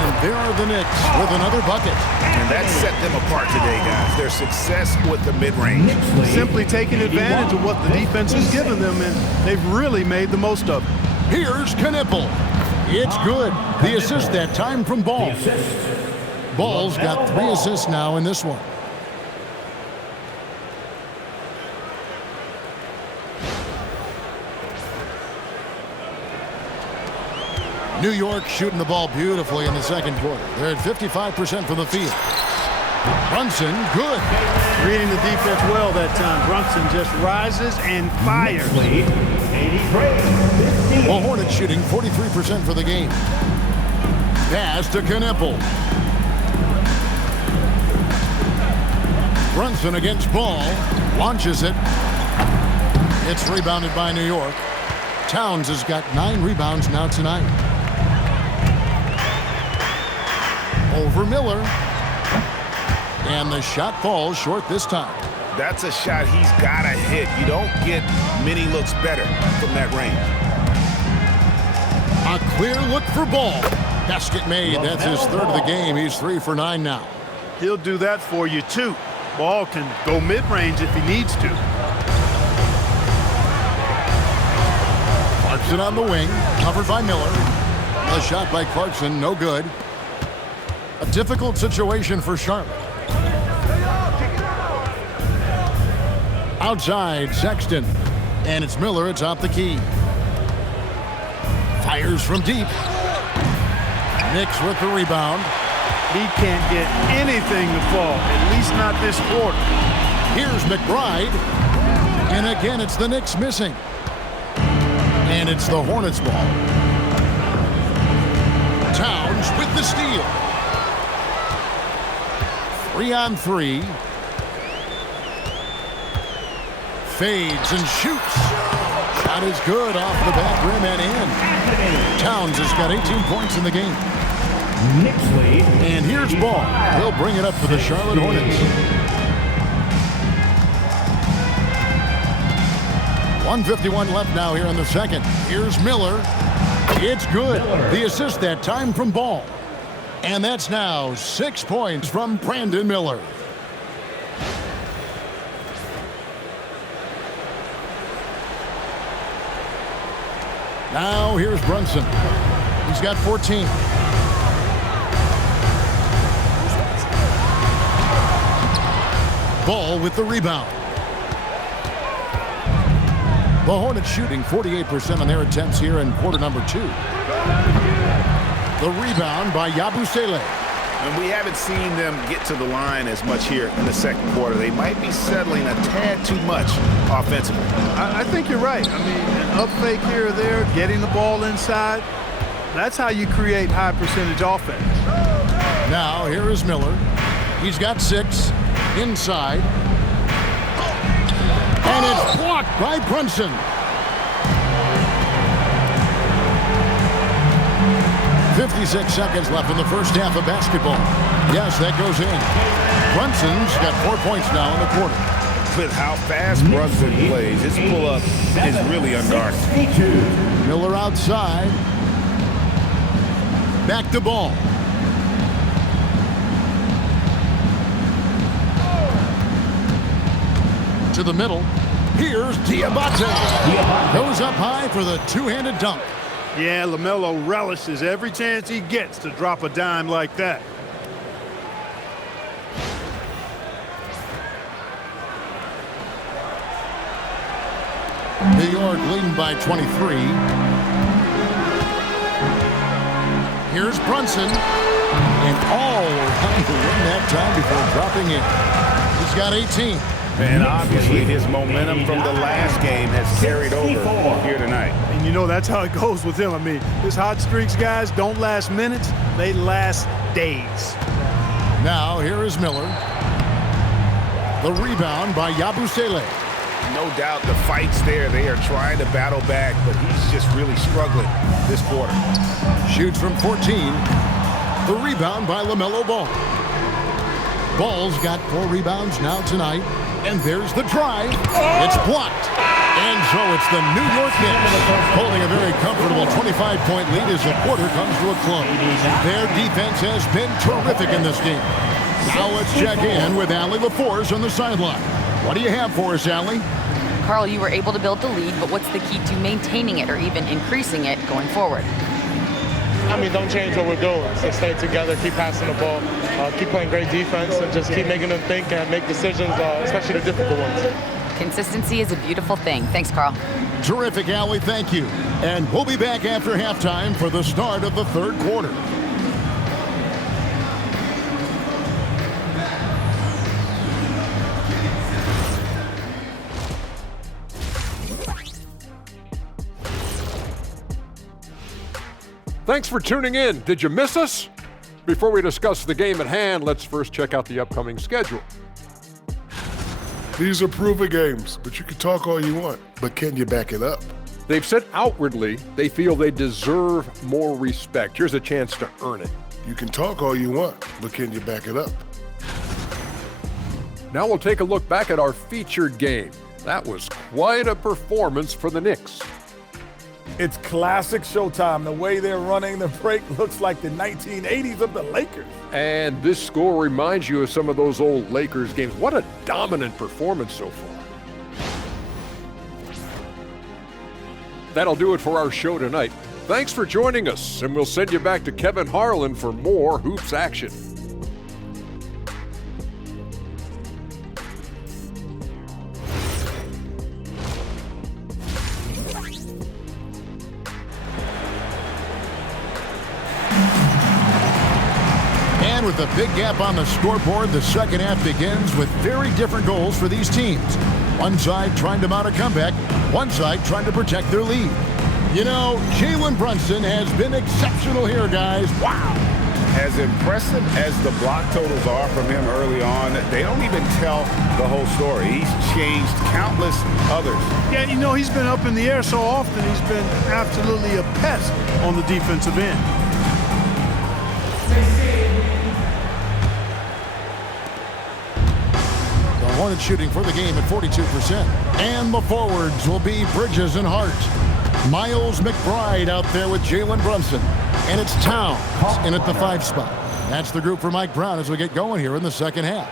And there are the Knicks with another bucket. And that set them apart today, guys. Their success with the mid-range. Simply taking advantage of what the defense has given them, and they've really made the most of it. Here's Knipple. It's good. The assist that time from Ball. Ball's got 3 assists now in this one. New York shooting the ball beautifully in the second quarter. They're at 55% from the field. Brunson, good. Reading the defense well that time. Brunson just rises and fires. The Hornets shooting 43% for the game. Pass to Knipple. Brunson against Ball. Launches it. It's rebounded by New York. Towns has got 9 rebounds now tonight. Over Miller. And the shot falls short this time. That's a shot he's got to hit. You don't get many looks better from that range. A clear look for Ball. Basket made. That's his 3rd of the game. He's 3 for 9 now. He'll do that for you, too. Ball can go mid-range if he needs to. Clarkson on the wing. Covered by Miller. A shot by Clarkson. No good. A difficult situation for Charlotte. Outside, Sexton. And it's Miller atop the key. Fires from deep. Knicks with the rebound. He can't get anything to fall, at least not this quarter. Here's McBride. And again, it's the Knicks missing. And it's the Hornets ball. Towns with the steal. 3-on-3. Fades and shoots. Shot is good off the back rim and in. Towns has got 18 points in the game. And here's Ball. He'll bring it up for the Charlotte Hornets. 1:51 left now here in the second. Here's Miller. It's good. The assist that time from Ball. And that's now 6 points from Brandon Miller. Now here's Brunson. He's got 14. Ball with the rebound. The Hornets shooting 48% on their attempts here in quarter number 2. The rebound by Yabusele. And we haven't seen them get to the line as much here in the second quarter. They might be settling a tad too much offensively. I think you're right. I mean, an up fake here or there, getting the ball inside, that's how you create high percentage offense. Now here is Miller. He's got 6 inside. And it's blocked by Brunson. 56 seconds left in the first half of basketball. Yes, that goes in. Brunson's got 4 points now in the quarter. With how fast Brunson plays, his pull-up is really unguarded. Miller outside. Back to Ball. To the middle. Here's Diabate. Goes up high for the two-handed dunk. Yeah, LaMelo relishes every chance he gets to drop a dime like that. New York leading by 23. Here's Brunson. And all trying to win that time before dropping in. He's got 18. And obviously his momentum from the last game has carried over here tonight. And you know that's how it goes with him. I mean, his hot streaks, guys, don't last minutes. They last days. Now here is Miller. The rebound by Yabusele. No doubt the fight's there. They are trying to battle back, but he's just really struggling this quarter. Shoots from 14. The rebound by LaMelo Ball. Ball's got 4 rebounds now tonight. And there's the drive. It's blocked. And so it's the New York Knicks holding a very comfortable 25-point lead as the quarter comes to a close. Their defense has been terrific in this game. Now let's check in with Allie LaForce on the sideline. What do you have for us, Allie? Carl, you were able to build the lead, but what's the key to maintaining it or even increasing it going forward? I mean, don't change what we're doing. So stay together, keep passing the ball, keep playing great defense, and just keep making them think and make decisions, especially the difficult ones. Consistency is a beautiful thing. Thanks, Carl. Terrific, Allie. Thank you. And we'll be back after halftime for the start of the third quarter. Thanks for tuning in. Did you miss us? Before we discuss the game at hand, let's first check out the upcoming schedule. These are proven games, but you can talk all you want, but can you back it up? They've said outwardly they feel they deserve more respect. Here's a chance to earn it. You can talk all you want, but can you back it up? Now we'll take a look back at our featured game. That was quite a performance for the Knicks. It's classic Showtime. The way they're running the break looks like the 1980s of the Lakers. And this score reminds you of some of those old Lakers games. What a dominant performance so far. That'll do it for our show tonight. Thanks for joining us, and we'll send you back to Kevin Harlan for more hoops action. And with a big gap on the scoreboard, the second half begins with very different goals for these teams. One side trying to mount a comeback, one side trying to protect their lead. You know, Jalen Brunson has been exceptional here, guys. Wow. As impressive as the block totals are from him early on, they don't even tell the whole story. He's changed countless others. Yeah, you know, he's been up in the air so often, he's been absolutely a pest on the defensive end. Hornets shooting for the game at 42%. And the forwards will be Bridges and Hart. Miles McBride out there with Jalen Brunson. And it's Towns in at the 5 spot. That's the group for Mike Brown as we get going here in the second half.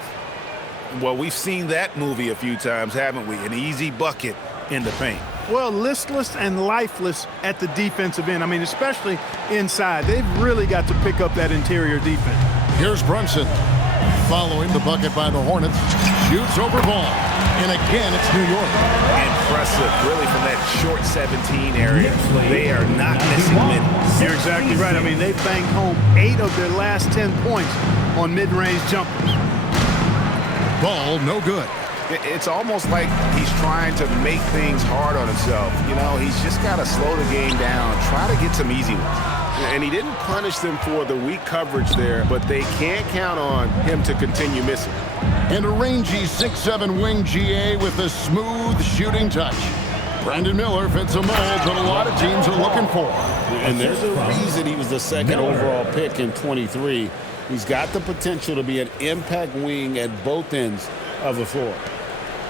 Well, we've seen that movie a few times, haven't we? An easy bucket in the paint. Well, listless and lifeless at the defensive end. I mean, especially inside. They've really got to pick up that interior defense. Here's Brunson. following the bucket by the Hornets. Shoots over Ball. And again, it's New York. Impressive, really, from that short 17 area. They are not missing minutes. You're exactly right. I mean, they banged home 8 of their last 10 points on mid-range jumpers. Ball, no good. It's almost like he's trying to make things hard on himself. You know, he's just got to slow the game down, try to get some easy ones. And he didn't punish them for the weak coverage there, but they can't count on him to continue missing. And a rangy 6'7" wing GA with a smooth shooting touch. Brandon Miller fits a mold that a lot of teams are looking for. And there's a reason he was the second overall pick in 23. He's got the potential to be an impact wing at both ends of the floor.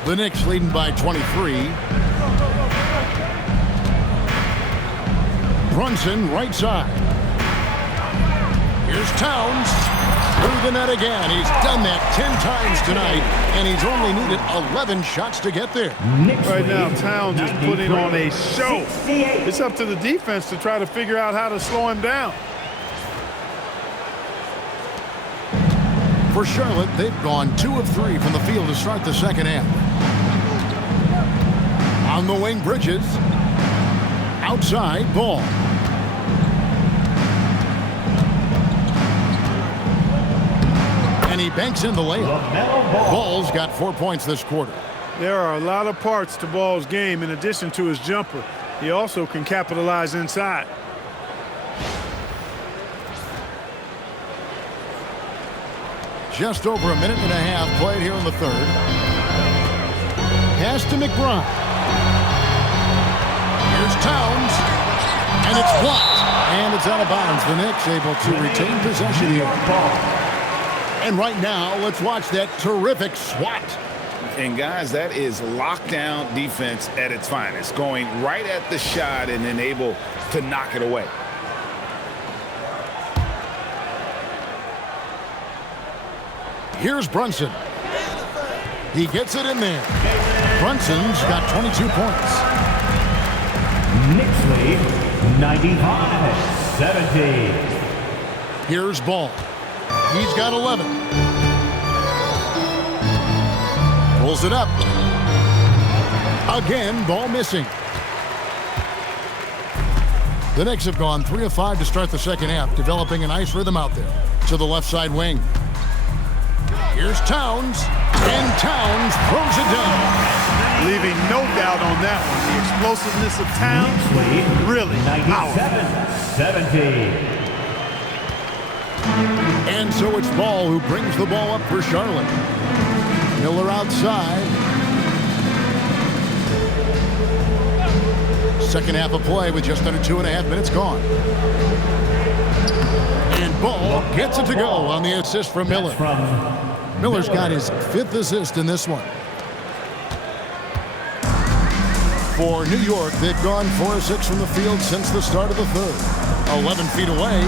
The Knicks leading by 23. Brunson, right side. Here's Towns. Through the net again. He's done that 10 times tonight, and he's only needed 11 shots to get there. Right now, Towns is putting on a show. It's up to the defense to try to figure out how to slow him down. For Charlotte, they've gone 2 of 3 from the field to start the second half. On the wing, Bridges. Outside, Ball. And he banks in the layup. Ball's got 4 points this quarter. There are a lot of parts to Ball's game in addition to his jumper. He also can capitalize inside. Just over a minute and a half played here in the third. Pass to McBride. Here's Towns. And it's blocked. And it's out of bounds. The Knicks able to retain possession here. And right now, let's watch that terrific swat. And guys, that is lockdown defense at its finest. Going right at the shot and then able to knock it away. Here's Brunson. He gets it in there. Brunson's got 22 points. Knicks lead 95-70. Here's Ball. He's got 11. Pulls it up. Again, Ball missing. The Knicks have gone 3 of 5 to start the second half, developing a nice rhythm out there. To the left side wing. Here's Towns, and Towns throws it down. Leaving no doubt on that one. The explosiveness of Towns, really powerful. 97-70. And so it's Ball who brings the ball up for Charlotte. Miller outside. Second half of play with just under 2.5 minutes gone. And Ball gets it to go on the assist from Miller. Miller's got his 5th assist in this one. For New York, they've gone 4 of 6 from the field since the start of the third. 11 feet away.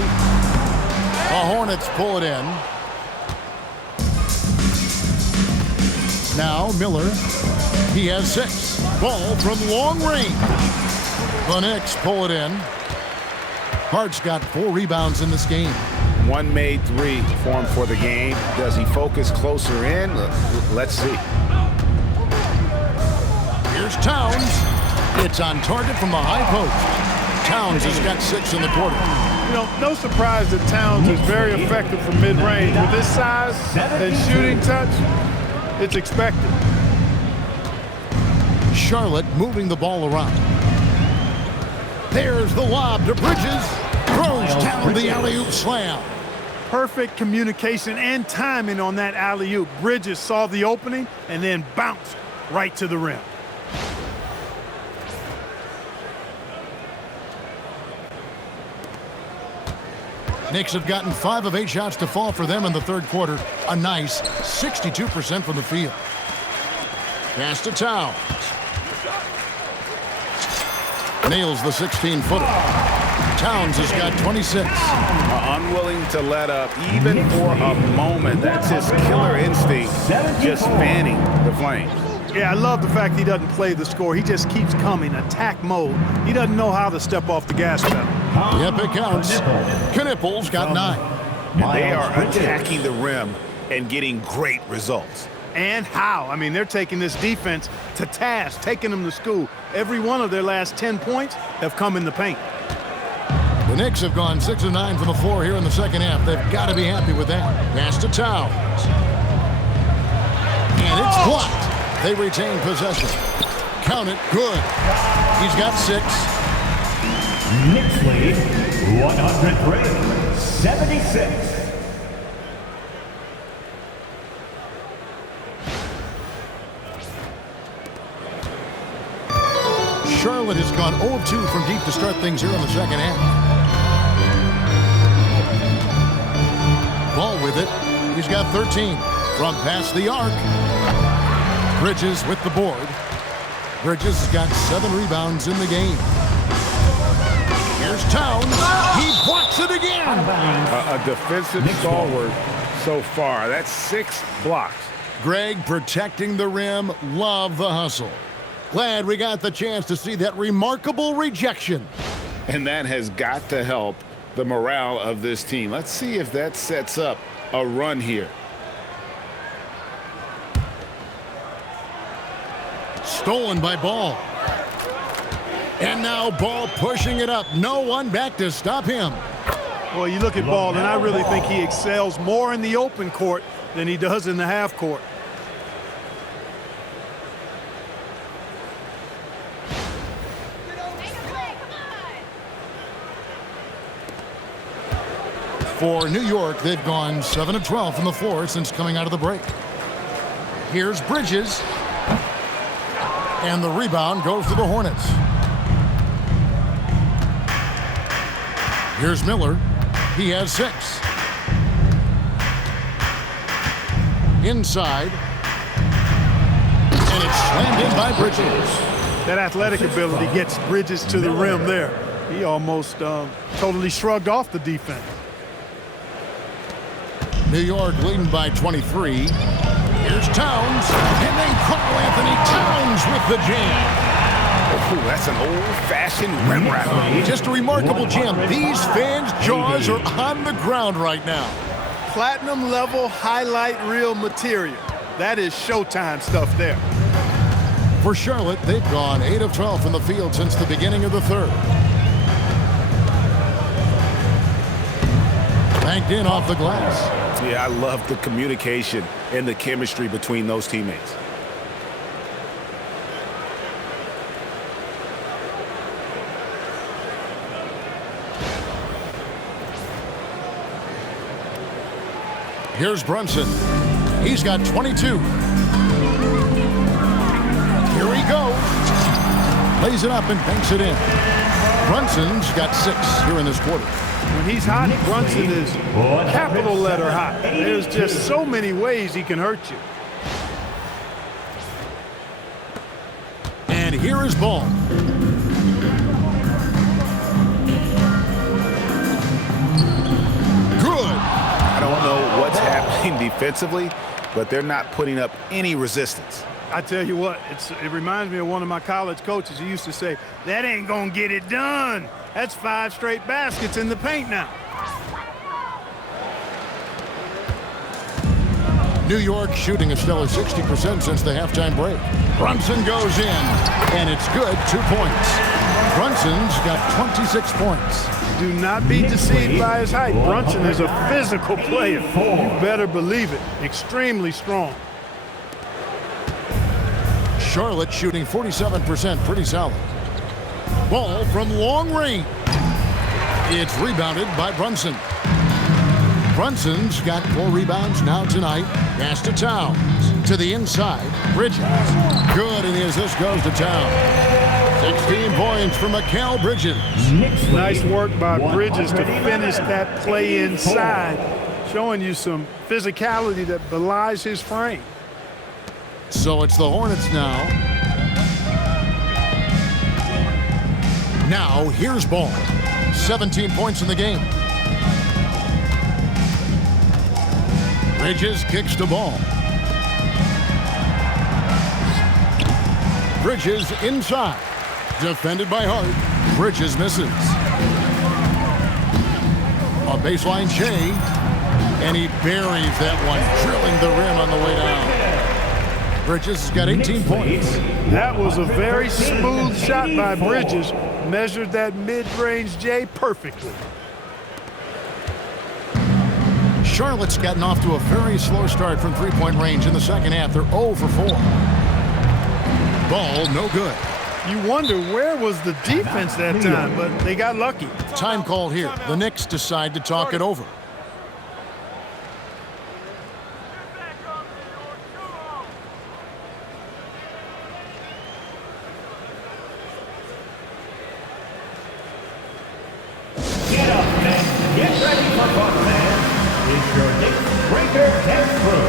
The Hornets pull it in. Now Miller. He has 6. Ball from long range. The Knicks pull it in. Hart's got 4 rebounds in this game. 1 made 3 for him for the game. Does he focus closer in? Let's see. Here's Towns. It's on target from the high post. Towns has got 6 in the quarter. You know, no surprise that Towns is very effective from mid-range. With his size and shooting touch, it's expected. Charlotte moving the ball around. There's the lob to Bridges. Throws down the alley-oop slam. Perfect communication and timing on that alley-oop. Bridges saw the opening and then bounced right to the rim. Knicks have gotten 5 of 8 shots to fall for them in the third quarter. A nice 62% from the field. Pass to Towns. Nails the 16-footer. Towns has got 26. Unwilling to let up even for a moment. That's his killer instinct, just fanning the flames. Yeah, I love the fact he doesn't play the score. He just keeps coming, attack mode. He doesn't know how to step off the gas pedal. Yep, it counts. Knipple's got 9. And they are attacking the rim and getting great results. And how? I mean, they're taking this defense to task, taking them to school. Every one of their last 10 points have come in the paint. The Knicks have gone 6 of 9 from the floor here in the second half. They've got to be happy with that. Pass to Towns. And it's blocked. They retain possession. Count it. Good. He's got 6. Knicks lead 103-76. Charlotte has gone 0-2 from deep to start things here in the second half. Ball with it. He's got 13 from past the arc. Bridges with the board. Bridges has got 7 rebounds in the game. Here's Towns. He blocks it again. A defensive stalwart so far. That's 6 blocks. Greg protecting the rim. Love the hustle. Glad we got the chance to see that remarkable rejection. And that has got to help the morale of this team. Let's see if that sets up a run here. Stolen by Ball. And now Ball pushing it up. No one back to stop him. Well, you look at Ball, and I really think he excels more in the open court than he does in the half court. For New York, they've gone 7 of 12 from the floor since coming out of the break. Here's Bridges. And the rebound goes to the Hornets. Here's Miller. He has 6. Inside. And it's slammed in by Bridges. That athletic ability gets Bridges to the rim there. He almost totally shrugged off the defense. New York leading by 23. Here's Towns, and then Karl-Anthony Towns with the jam. Oh, that's an old-fashioned rim wrap. Just a remarkable jam. These fans' jaws are on the ground right now. Platinum level highlight reel material. That is Showtime stuff there. For Charlotte, they've gone 8 of 12 from the field since the beginning of the third. Banked in off the glass. Yeah, I love the communication and the chemistry between those teammates. Here's Brunson. He's got 22. Here he goes. Lays it up and banks it in. Brunson's got 6 here in this quarter. When he's hot, Brunson is capital letter hot. There's just so many ways he can hurt you. And here is Ball. Good. I don't know what's happening defensively, but they're not putting up any resistance. I tell you what, it reminds me of one of my college coaches. He used to say, that ain't gonna get it done. That's 5 straight baskets in the paint now. New York shooting a stellar 60% since the halftime break. Brunson goes in, and it's good. 2 points. Brunson's got 26 points. Do not be deceived by his height. Brunson is a physical player. You better believe it. Extremely strong. Charlotte shooting 47%, pretty solid. Ball from long range. It's rebounded by Brunson. Brunson's got 4 rebounds now tonight. Pass to Towns. To the inside. Bridges. Good, and the assist goes to Towns. 16 points for Mikal Bridges. Nice work by Bridges to finish that play inside, showing you some physicality that belies his frame. So it's the Hornets now. Now, here's Ball. 17 points in the game. Bridges kicks to Ball. Bridges inside. Defended by Hart. Bridges misses. A baseline Shea. And he buries that one, drilling the rim on the way down. Bridges has got 18 points. That was a very smooth shot by Bridges. Measured that mid-range J perfectly. Charlotte's gotten off to a very slow start from three-point range in the second half. They're 0 for 4. Ball, no good. You wonder where was the defense that time, but they got lucky. Time called here. The Knicks decide to talk it over. Get up and get ready for fun, man. It's your Knicks Breaker Dance Crew.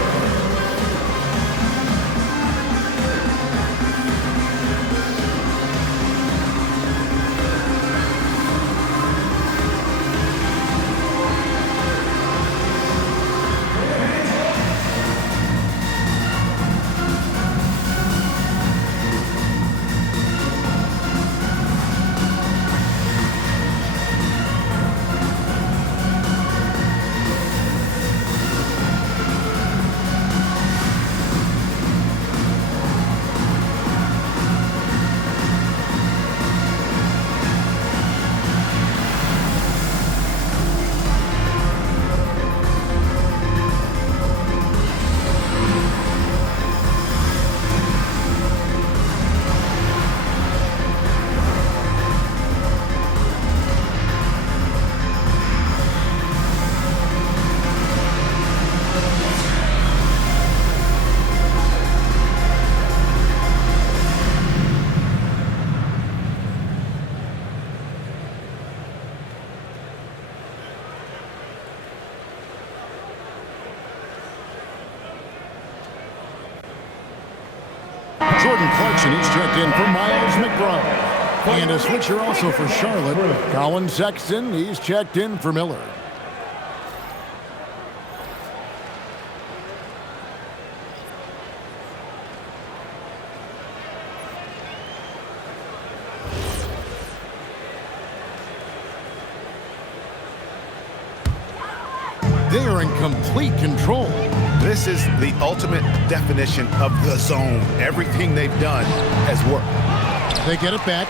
Jordan Clarkson, he's checked in for Miles McBride. And a switcher also for Charlotte. Colin Sexton, he's checked in for Miller. They are in complete control. This is the ultimate definition of the zone. Everything they've done has worked. They get it back,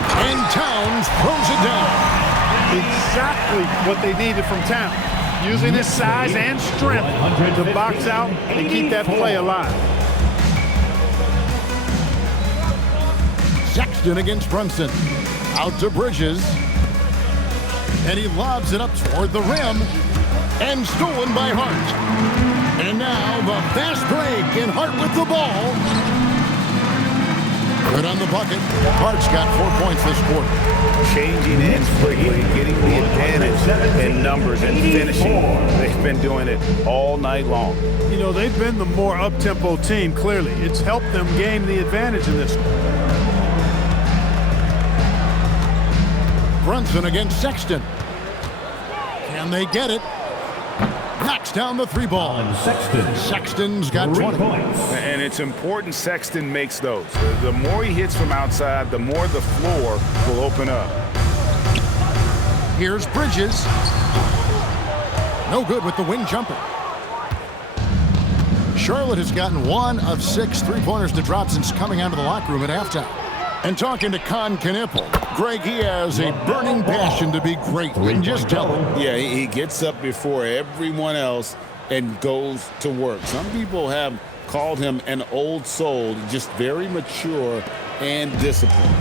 and Towns throws it down. Exactly what they needed from Towns. Using his size and strength to box out and keep that play alive. Sexton against Brunson. Out to Bridges. And he lobs it up toward the rim. And stolen by Hart. And now the fast break, and Hart with the ball. Good on the bucket. Hart's got 4 points this quarter. Changing ends quickly, getting the advantage in numbers and finishing. They've been doing it all night long. You know, they've been the more up-tempo team, clearly. It's helped them gain the advantage in this one. Brunson against Sexton. Can they get it? Knocks down the three ball. Sexton's got 20 points. And it's important Sexton makes those. The more he hits from outside, the more the floor will open up. Here's Bridges. No good with the wing jumper. Charlotte has gotten 1 of 6 three-pointers to drop since coming out of the locker room at halftime. And talking to Con Knipple, Greg, he has a burning passion to be great. We can just tell him. Yeah, he gets up before everyone else and goes to work. Some people have called him an old soul, just very mature and disciplined.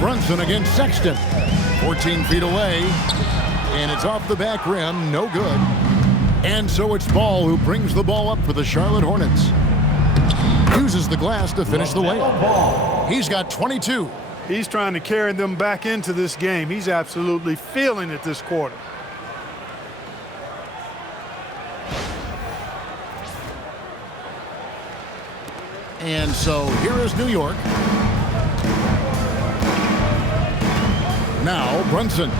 Brunson against Sexton. 14 feet away. And it's off the back rim. No good. And so it's Ball who brings the ball up for the Charlotte Hornets. Uses the glass to finish the layup. He's got 22. He's trying to carry them back into this game. He's absolutely feeling it this quarter. And so here is New York. Now Brunson.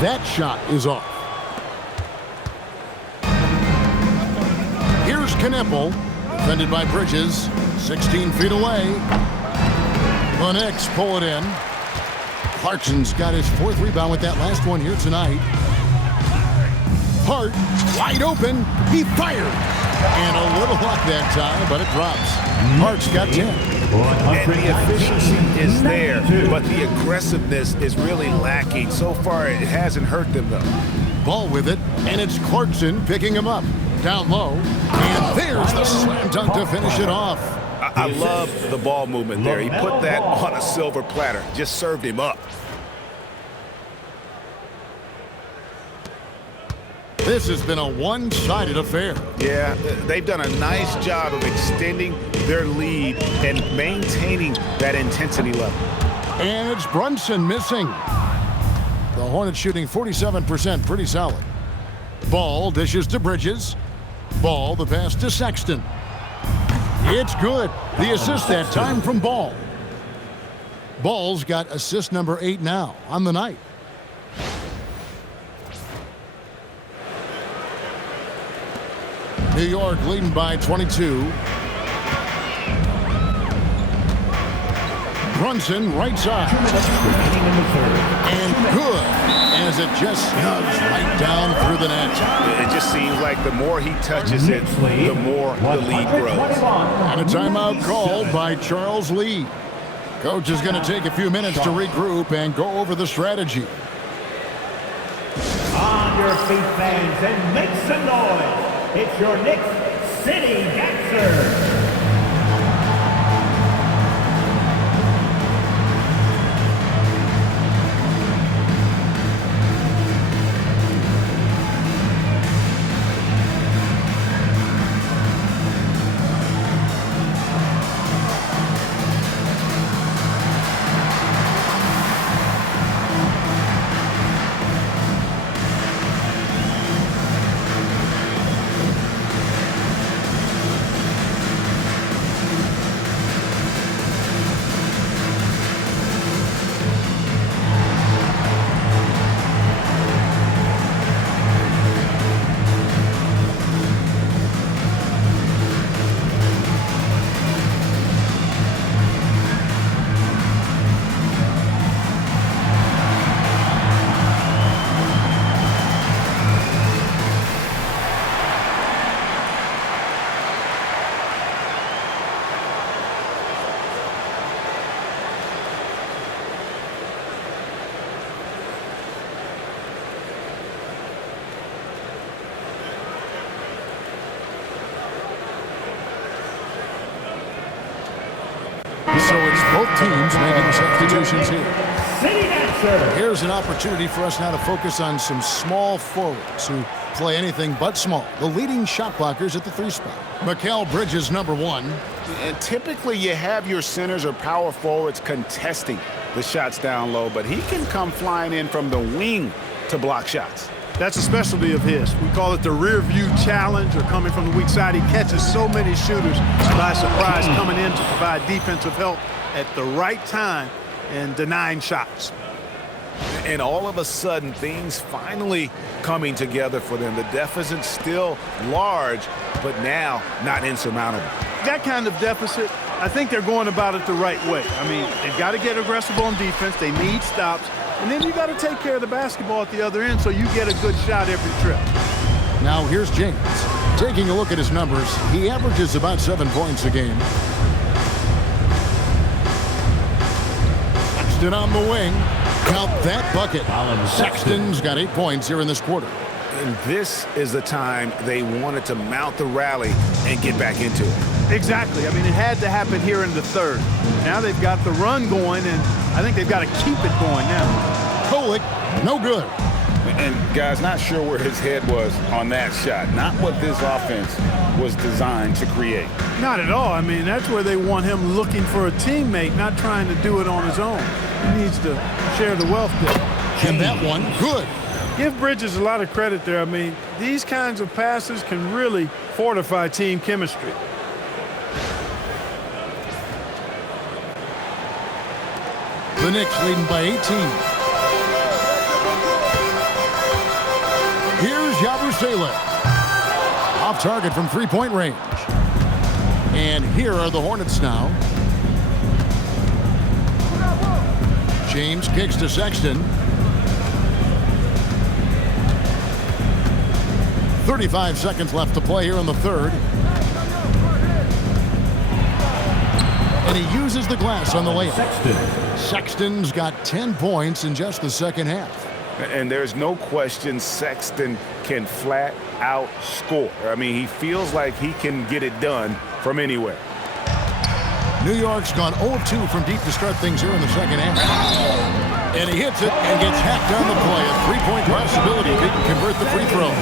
That shot is off. Here's Knipple, defended by Bridges, 16 feet away. The Knicks pull it in. Clarkson's got his 4th rebound with that last one here tonight. Hart, wide open. He fired. And a little luck that time, but it drops. Hart's got 10. And the efficiency is there, but the aggressiveness is really lacking. So far, it hasn't hurt them, though. Ball with it, and it's Clarkson picking him up. Down low, and there's the slam dunk to finish it off. I love the ball movement there. He put that on a silver platter, just served him up. This has been a one-sided affair. Yeah, they've done a nice job of extending their lead and maintaining that intensity level. And it's Brunson missing. The Hornets shooting 47%, pretty solid. Ball dishes to Bridges. Ball, the pass to Sexton. It's good. The assist that time from Ball. Ball's got assist number 8 now on the night. New York leading by 22. Brunson, right side. And good, as it just snugs right down through the net. It just seems like the more he touches it, the more the lead grows. And a timeout called by Charles Lee. Coach is going to take a few minutes to regroup and go over the strategy. On your feet, fans, and make some noise. It's your Knicks City Dancer. So it's both teams making substitutions here. Here's an opportunity for us now to focus on some small forwards who play anything but small. The leading shot blockers at the 3 spot. Mikal Bridges, number 1. And typically you have your centers or power forwards contesting the shots down low, but he can come flying in from the wing to block shots. That's a specialty of his. We call it the rear view challenge, or coming from the weak side. He catches so many shooters by surprise, coming in to provide defensive help at the right time and denying shots. And all of a sudden, things finally coming together for them. The deficit's still large, but now not insurmountable. That kind of deficit, I think they're going about it the right way. I mean, they've got to get aggressive on defense. They need stops. And then you got to take care of the basketball at the other end so you get a good shot every trip. Now here's James. Taking a look at his numbers, he averages about 7 points a game. Sexton on the wing. Count that bucket. Sexton's got 8 points here in this quarter. And this is the time they wanted to mount the rally and get back into it. Exactly. I mean, it had to happen here in the third. Now they've got the run going, and I think they've got to keep it going now. Kolek, no good. And, guys, not sure where his head was on that shot. Not what this offense was designed to create. Not at all. I mean, that's where they want him looking for a teammate, not trying to do it on his own. He needs to share the wealth there. And that one, good. Give Bridges a lot of credit there. I mean, these kinds of passes can really fortify team chemistry. The Knicks leading by 18. Here's Yabusele. Off target from 3-point range. And here are the Hornets now. James kicks to Sexton. 35 seconds left to play here in the third. And he uses the glass on the layup. Sexton's got 10 points in just the second half. And there's no question Sexton can flat out score. I mean, he feels like he can get it done from anywhere. New York's gone 0-2 from deep to start things here in the second half. And he hits it and gets hacked on the play. A three-point possibility if he can convert the free throw.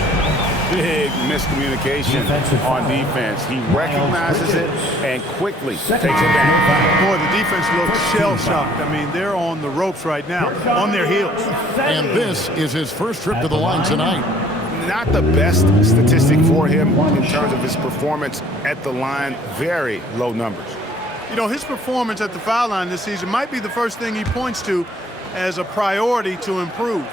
Big miscommunication on defense. He recognizes it and quickly takes it down. Boy, the defense looks shell-shocked. I mean, they're on the ropes right now, on their heels. And this is his first trip to the line tonight. Not the best statistic for him in terms of his performance at the line. Very low numbers. You know, his performance at the foul line this season might be the first thing he points to as a priority to improve.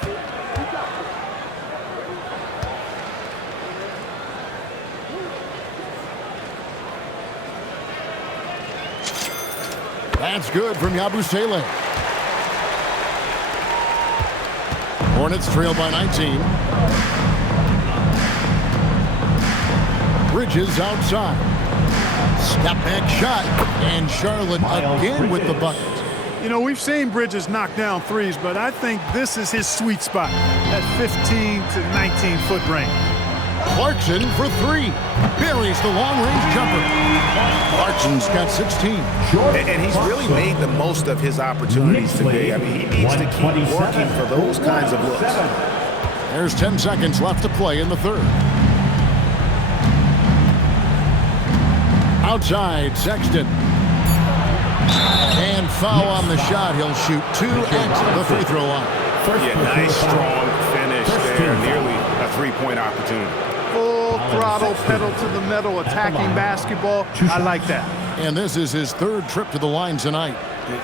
That's good from Yabusele. Hornets trail by 19. Bridges outside. Step back shot. And Charlotte again with the bucket. You know, we've seen Bridges knock down threes, but I think this is his sweet spot, that 15 to 19-foot range. Clarkson for three. Buries the long-range jumper. Clarkson's got 16. And he's really made the most of his opportunities today. I mean, he needs to keep working for those kinds of looks. There's 10 seconds left to play in the third. Outside, Sexton. And foul on the shot. He'll shoot 2 at the free throw line. Yeah, nice, strong finish there. Nearly a three-point opportunity. Full throttle, pedal to the metal, attacking basketball. I like that. And this is his third trip to the line tonight.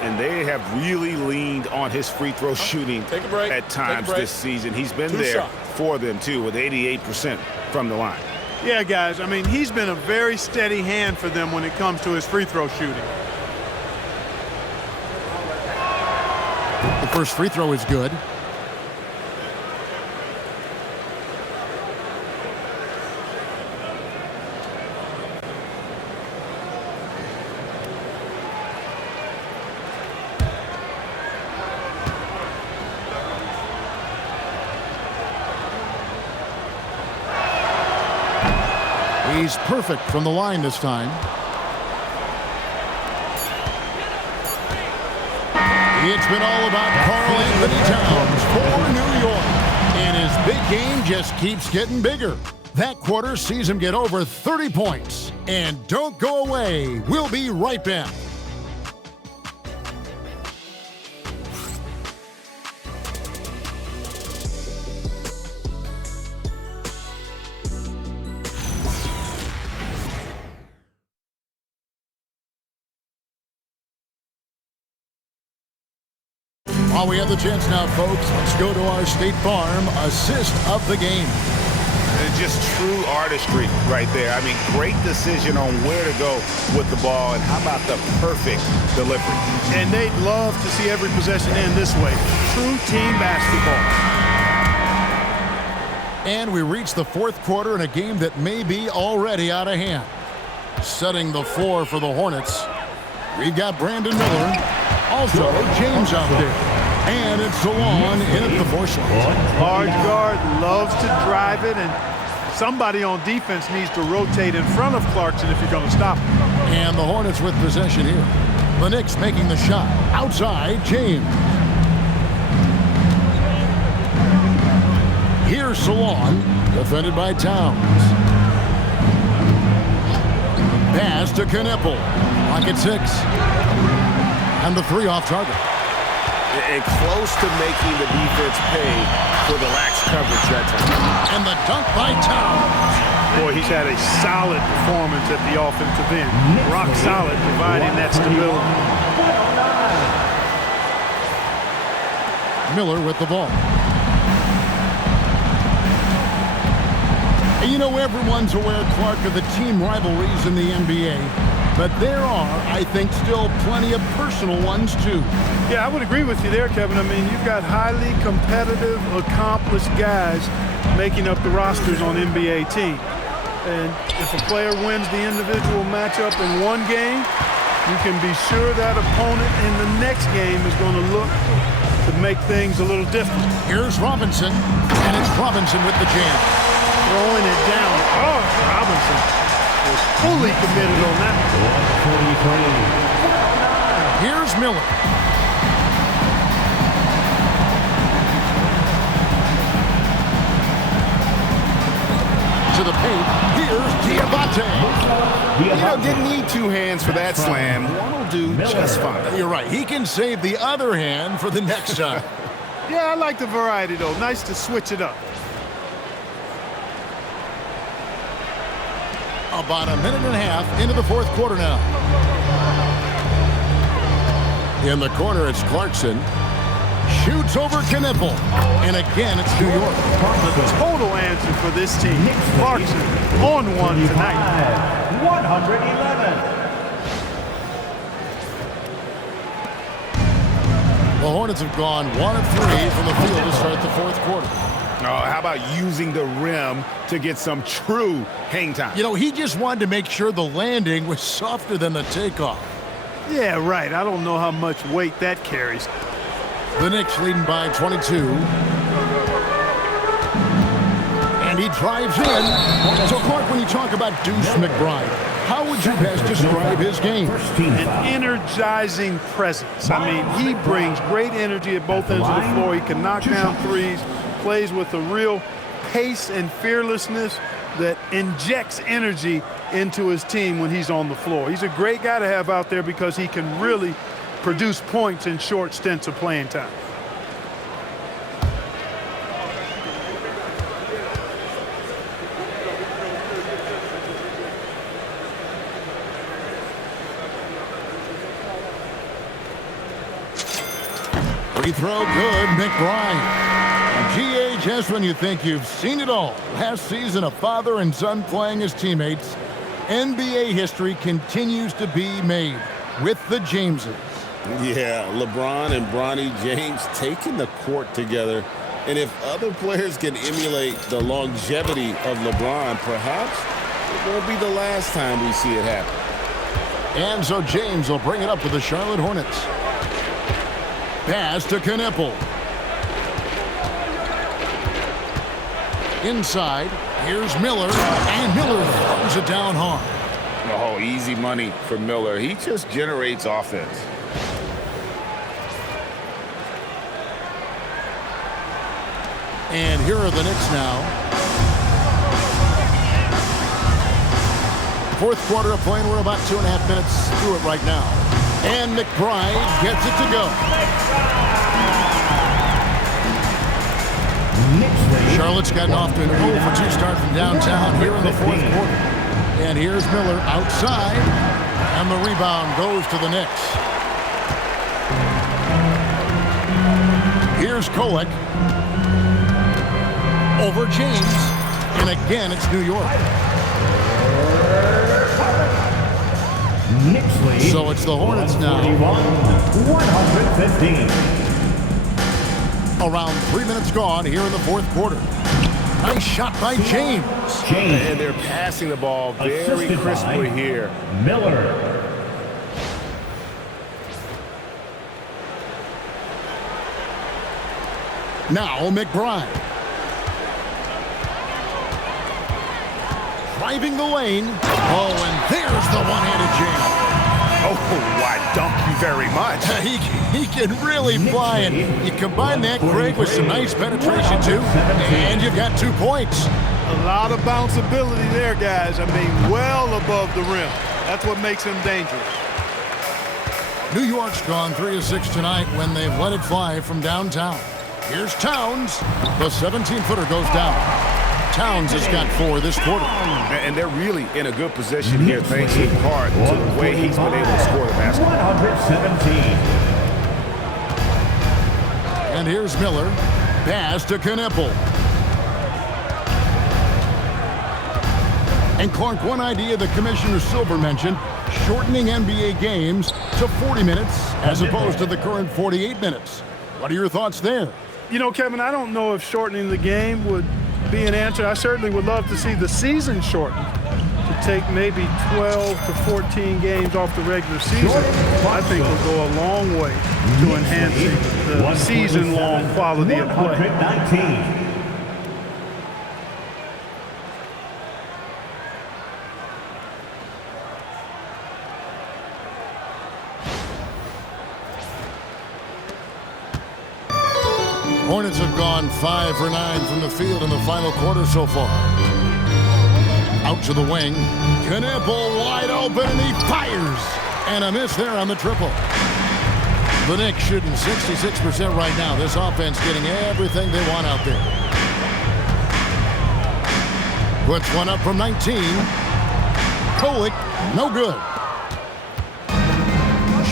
And they have really leaned on his free throw shooting at times this season. He's been there for them, too, with 88% from the line. Yeah, guys, I mean, he's been a very steady hand for them when it comes to his free throw shooting. The first free throw is good. He's perfect from the line this time. It's been all about Karl-Anthony Towns for New York. And his big game just keeps getting bigger. That quarter sees him get over 30 points. And don't go away. We'll be right back. While we have the chance now, folks, let's go to our State Farm assist of the game. It's just true artistry right there. I mean, great decision on where to go with the ball, and how about the perfect delivery? And they'd love to see every possession end this way. True team basketball. And we reach the fourth quarter in a game that may be already out of hand. Setting the floor for the Hornets, we've got Brandon Miller. Also, James out there. And it's Salon in at the force line. Large guard loves to drive it, and somebody on defense needs to rotate in front of Clarkson if you're going to stop him. And the Hornets with possession here. The Knicks making the shot. Outside, James. Here's Salon, defended by Towns. Pass to Knipple. Clock at 6. And the three off target. And close to making the defense pay for the lax coverage that time. And the dunk by Towns. Boy, he's had a solid performance at the offensive end. Rock solid, providing that stability. Miller with the ball. You know, everyone's aware, Clark, of the team rivalries in the NBA. but there are, I think, still plenty of personal ones, too. Yeah, I would agree with you there, Kevin. I mean, you've got highly competitive, accomplished guys making up the rosters on NBA teams. And if a player wins the individual matchup in one game, you can be sure that opponent in the next game is going to look to make things a little different. Here's Robinson, and it's Robinson with the jam. Throwing it down. Oh, Robinson was fully committed on that. Here's Miller. To the paint, here's Diabate. Didn't need two hands for that slam. One will do just fine. You're right. He can save the other hand for the next time. Yeah, I like the variety, though. Nice to switch it up. About a minute and a half into the fourth quarter now. In the corner, it's Clarkson. Shoots over Knipple. And again, it's New York. The total answer for this team. Clarkson on one tonight. 111. The Hornets have gone 1 of 3 from the field to start the fourth quarter. Oh, how about using the rim to get some true hang time? He just wanted to make sure the landing was softer than the takeoff. Yeah, right. I don't know how much weight that carries. The Knicks leading by 22. And he drives in. So, Clark, when you talk about Deuce McBride, how would you best describe his game? An energizing presence. I mean, he brings great energy at both ends of the floor. He can knock down threes, plays with a real pace and fearlessness that injects energy into his team when he's on the floor. He's a great guy to have out there because he can really produce points in short stints of playing time. Free throw good, McBride. GH, when you think you've seen it all. Last season, a father and son playing as teammates. NBA history continues to be made with the Jameses. Yeah, LeBron and Bronny James taking the court together. And if other players can emulate the longevity of LeBron, perhaps it won't be the last time we see it happen. And so James will bring it up with the Charlotte Hornets. Pass to Knipple. Inside, here's Miller, and Miller throws it down hard. Oh, easy money for Miller. He just generates offense. And here are the Knicks now. Fourth quarter of playing. We're about 2.5 minutes through it right now. And McBride gets it to go. Charlotte's gotten off to an 0-for-2 start from downtown here in the fourth quarter. And here's Miller outside. And the rebound goes to the Knicks. Here's Kolek. Over James. And again, it's New York. So it's the Hornets now. 115. Around 3 minutes gone here in the fourth quarter. Nice shot by James. And they're passing the ball very crisply here. Miller. Now McBride. Driving the lane. Oh, and there's the one-handed jam. Oh, why, thank you very much. He can really fly, and you combine that, Greg, with some nice penetration, too, and you've got 2 points. A lot of bounceability there, guys. I mean, well above the rim. That's what makes him dangerous. New York's gone 3 of 6 tonight when they've let it fly from downtown. Here's Towns. The 17-footer goes down. Towns has got 4 this quarter. And they're really in a good position here, thanks in part to the way he's been able to score the basketball. 117. And here's Miller. Pass to Knipple. And Clark, one idea that Commissioner Silver mentioned, shortening NBA games to 40 minutes as opposed to the current 48 minutes. What are your thoughts there? You know, Kevin, I don't know if shortening the game would be an answer. I certainly would love to see the season shortened to take maybe 12 to 14 games off the regular season. I think will go a long way to enhancing the season-long quality of play. Hornets have gone 5 for 9 from the field in the final quarter so far. Out to the wing. Knipple wide open, and he fires. And a miss there on the triple. The Knicks shooting 66% right now. This offense getting everything they want out there. Puts one up from 19. Kolik, no good.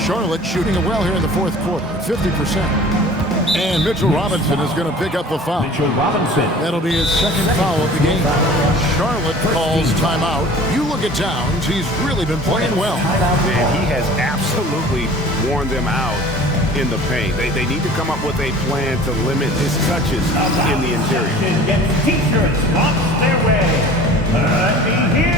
Charlotte shooting it well here in the fourth quarter, 50%. And Mitchell Robinson is going to pick up the foul. That'll be his second foul of the game. Charlotte calls timeout. You look at Towns, he's really been playing well. And he has absolutely worn them out in the paint. They need to come up with a plan to limit his touches in the interior. T-shirts lost their way. Let me hear you.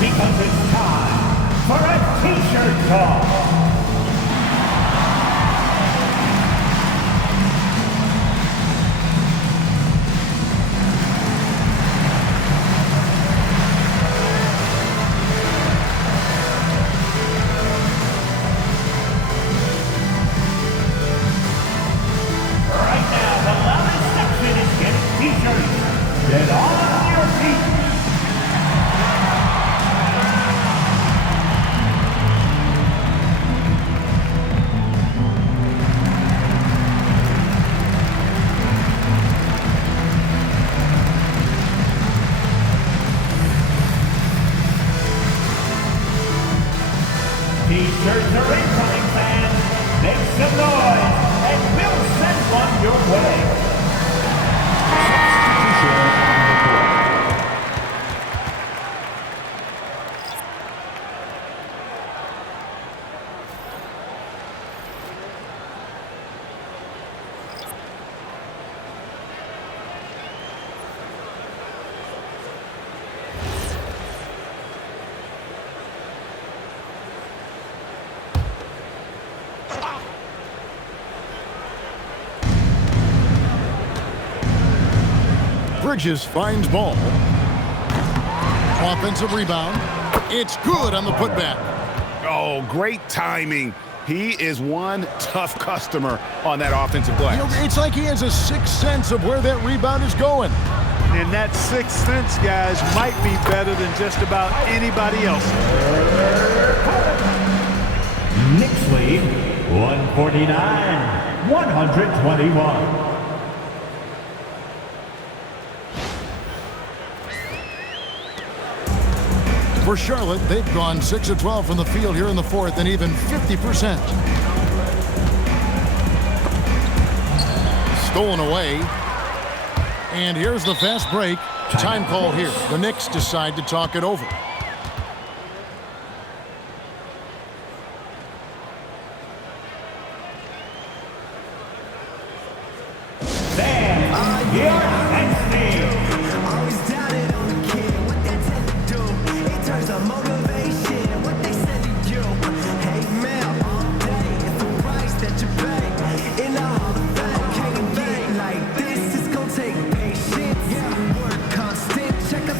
Because it's time for a T-shirt call. Right now, the loudest section is getting T-shirts. Get on your feet. T-shirts are incoming, fans. Make some noise, and we'll send one your way. Bridges finds ball. Offensive rebound. It's good on the putback. Oh, great timing. He is one tough customer on that offensive glass. You know, it's like he has a sixth sense of where that rebound is going. And that sixth sense, guys, might be better than just about anybody else. Knicks lead 149-121. For Charlotte, they've gone 6 of 12 from the field here in the fourth and even 50%. Stolen away. And here's the fast break. Time call here. The Knicks decide to talk it over.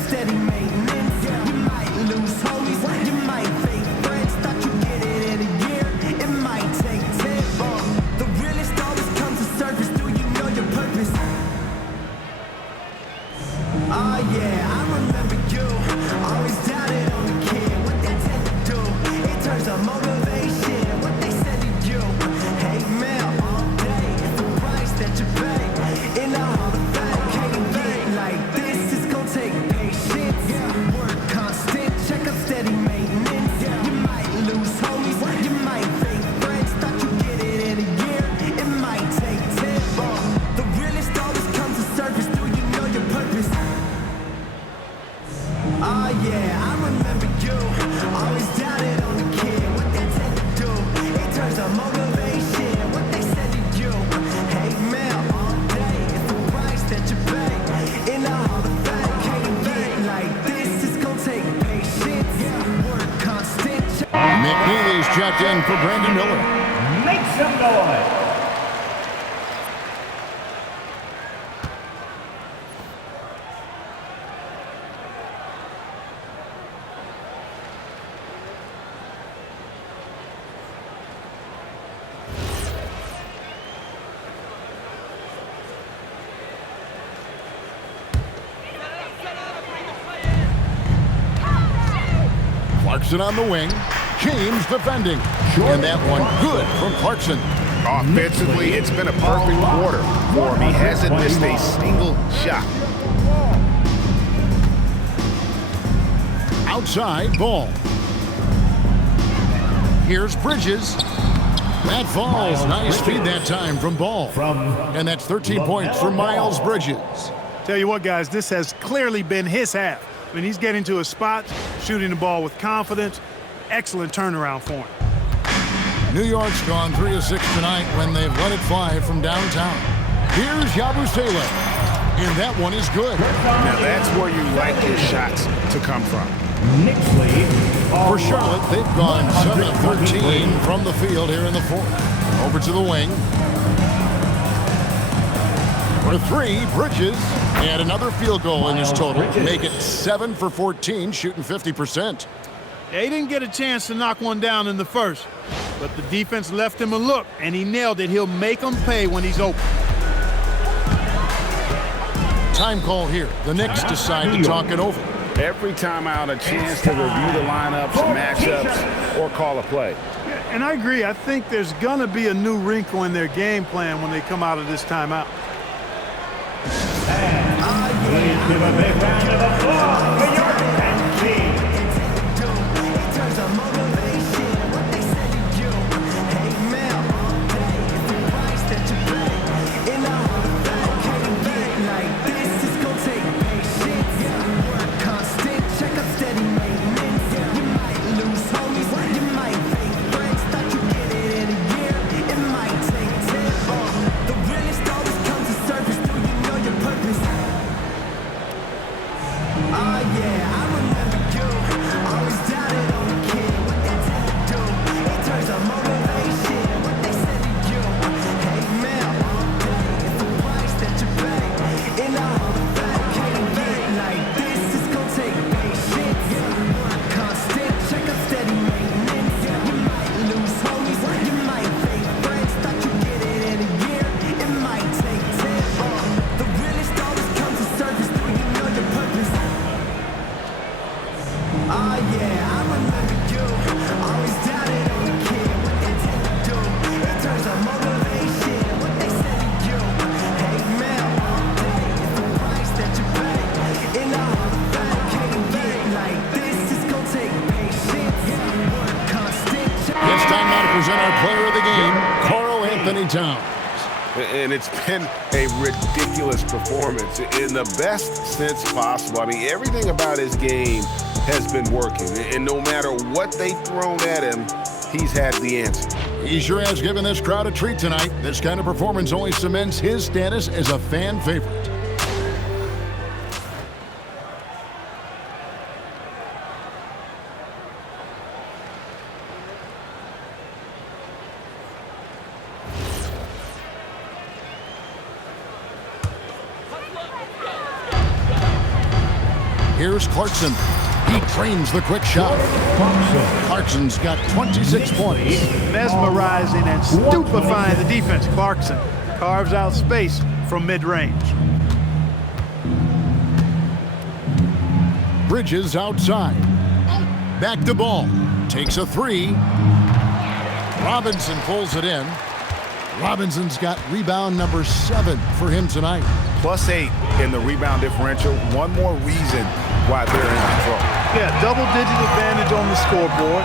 Steady maintenance, you might yeah, I remember you. Always doubted on the kid, what they tend to do. In terms of motivation, what they said to you. Hate mail all day, it's the price that you pay. In the Hall of Fame, can't get like this. It's gonna take patience, work constant. McNeely's checked in for Brandon Miller. Make some noise. Clarkson on the wing. James defending. And that one good from Clarkson. Offensively, it's been a perfect quarter for him. He hasn't missed a single shot. Outside ball. Here's Bridges. That falls. Nice feed that time from Ball. And that's 13 points for Miles Bridges. Tell you what, guys, this has clearly been his half. I mean, he's getting to his spot, shooting the ball with confidence. Excellent turnaround for him. New York's gone 3 of 6 tonight when they've let it fly from downtown. Here's Yabusele. And that one is good. Now that's where you like your shots to come from. Knicks lead. For Charlotte, they've gone 7 of 13 from the field here in the fourth. Over to the wing. For 3, Bridges. And another field goal in his total. Make it 7 for 14, shooting 50%. Yeah, he didn't get a chance to knock one down in the first, but the defense left him a look, and he nailed it. He'll make them pay when he's open. Time call here. The Knicks decide to talk it over. Every time out, a chance to review the lineups, matchups, or call a play. And I agree. I think there's going to be a new wrinkle in their game plan when they come out of this timeout. Please give a big round of applause for your team. Present our player of the game, Karl-Anthony Towns. And it's been a ridiculous performance in the best sense possible. I mean, everything about his game has been working. And no matter what they've thrown at him, he's had the answer. He sure has given this crowd a treat tonight. This kind of performance only cements his status as a fan favorite. Here's Clarkson. He trains the quick shot. Clarkson's got 26 points. Mesmerizing and stupefying the defense. Clarkson carves out space from mid-range. Bridges outside. Back to Ball. Takes a 3. Robinson pulls it in. Robinson's got rebound number 7 for him tonight. +8 in the rebound differential. One more reason why they're in control. Yeah, double-digit advantage on the scoreboard.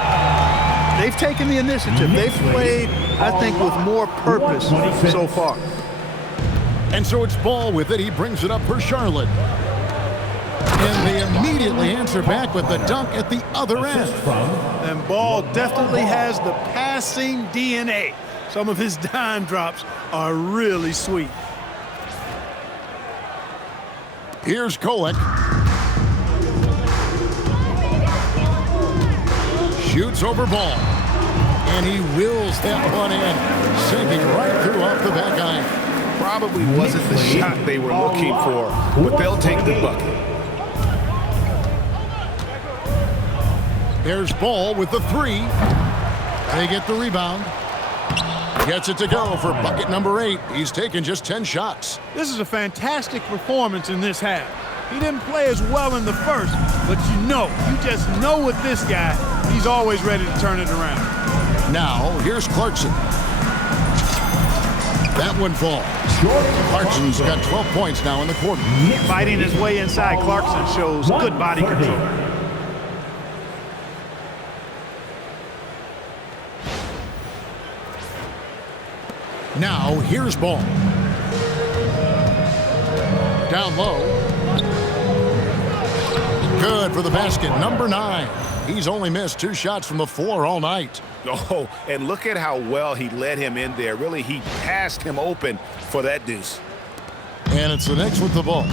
They've taken the initiative. They've played, I think, with more purpose so far. And so it's Ball with it. He brings it up for Charlotte. And they immediately immediately answer back with the dunk at the other end. And Ball definitely has the passing DNA. Some of his dime drops are really sweet. Here's Kolek. Shoots over Ball. And he wills that one in, sinking right through off the back iron. Probably wasn't the shot they were looking for, but they'll take the bucket. There's Ball with the three. They get the rebound. Gets it to go for bucket number 8. He's taken just 10 shots. This is a fantastic performance in this half. He didn't play as well in the first, but you just know with this guy, he's always ready to turn it around. Now, here's Clarkson. That one falls. Clarkson's got 12 points now in the quarter. Fighting his way inside, Clarkson shows good body control. Now, here's Ball. Down low. Good for the basket, number 9. He's only missed 2 shots from the floor all night. Oh, and look at how well he led him in there. Really, he passed him open for that deuce. And it's the Knicks with the ball.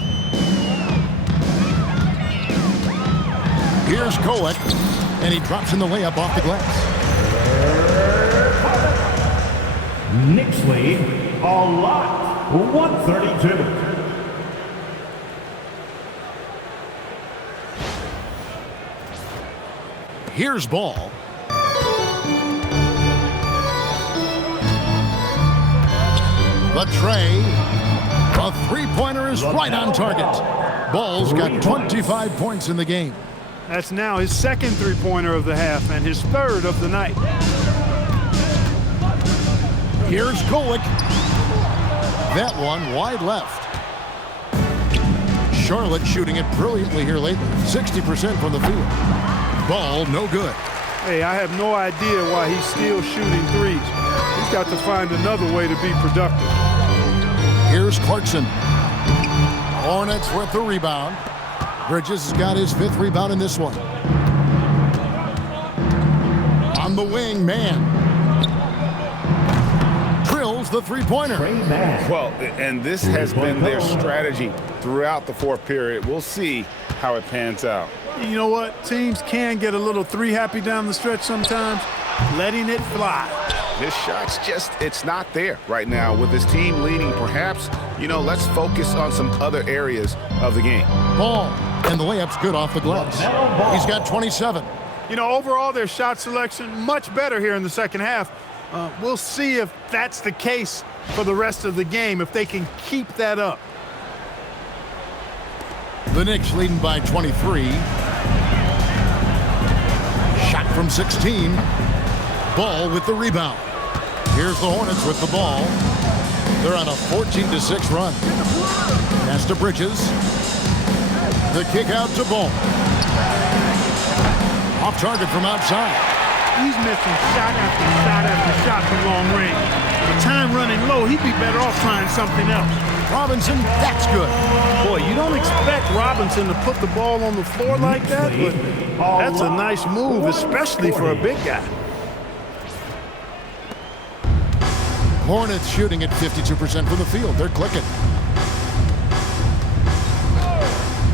Here's Kolek, and he drops in the layup off the glass. Knicks lead a lot, 132. Here's Ball. The tray. A three-pointer is right on target. Ball's got 25 points in the game. That's now his second three-pointer of the half and his third of the night. Here's Kolek. That one wide left. Charlotte shooting it brilliantly here lately. 60% from the field. Ball no good. Hey, I have no idea why he's still shooting threes. He's got to find another way to be productive. Here's Clarkson. Hornets with the rebound. Bridges has got his 5th rebound in this one. On the wing, man. Drills the three-pointer. Well, and this has been their strategy throughout the 4th period. We'll see how it pans out. You know what? Teams can get a little three-happy down the stretch sometimes, letting it fly. His shot's just, it's not there right now. With his team leading, perhaps, let's focus on some other areas of the game. Ball, and the layup's good off the glass. He's got 27. Overall, their shot selection much better here in the second half. We'll see if that's the case for the rest of the game, if they can keep that up. The Knicks leading by 23. Shot from 16. Ball with the rebound. Here's the Hornets with the ball. They're on a 14-6 run. Pass to Bridges. The kick out to Ball. Off target from outside. He's missing shot after shot after shot from long range. With time running low, he'd be better off trying something else. Robinson, that's good. Boy, you don't expect Robinson to put the ball on the floor like that, but that's a nice move, especially for a big guy. Hornets shooting at 52% from the field. They're clicking.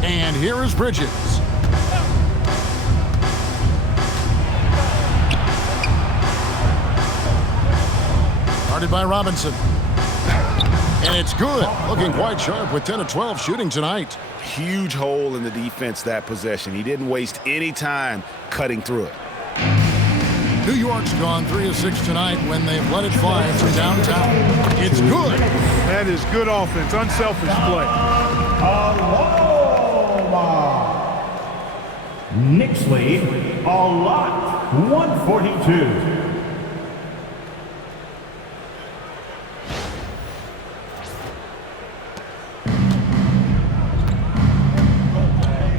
And here is Bridges. Guarded by Robinson. And it's good. Looking quite sharp with 10 of 12 shooting tonight. Huge hole in the defense that possession. He didn't waste any time cutting through it. New York's gone 3 of 6 tonight when they've let it fly from downtown. It's good. That is good offense, unselfish play. Knicks lead a lot, 142.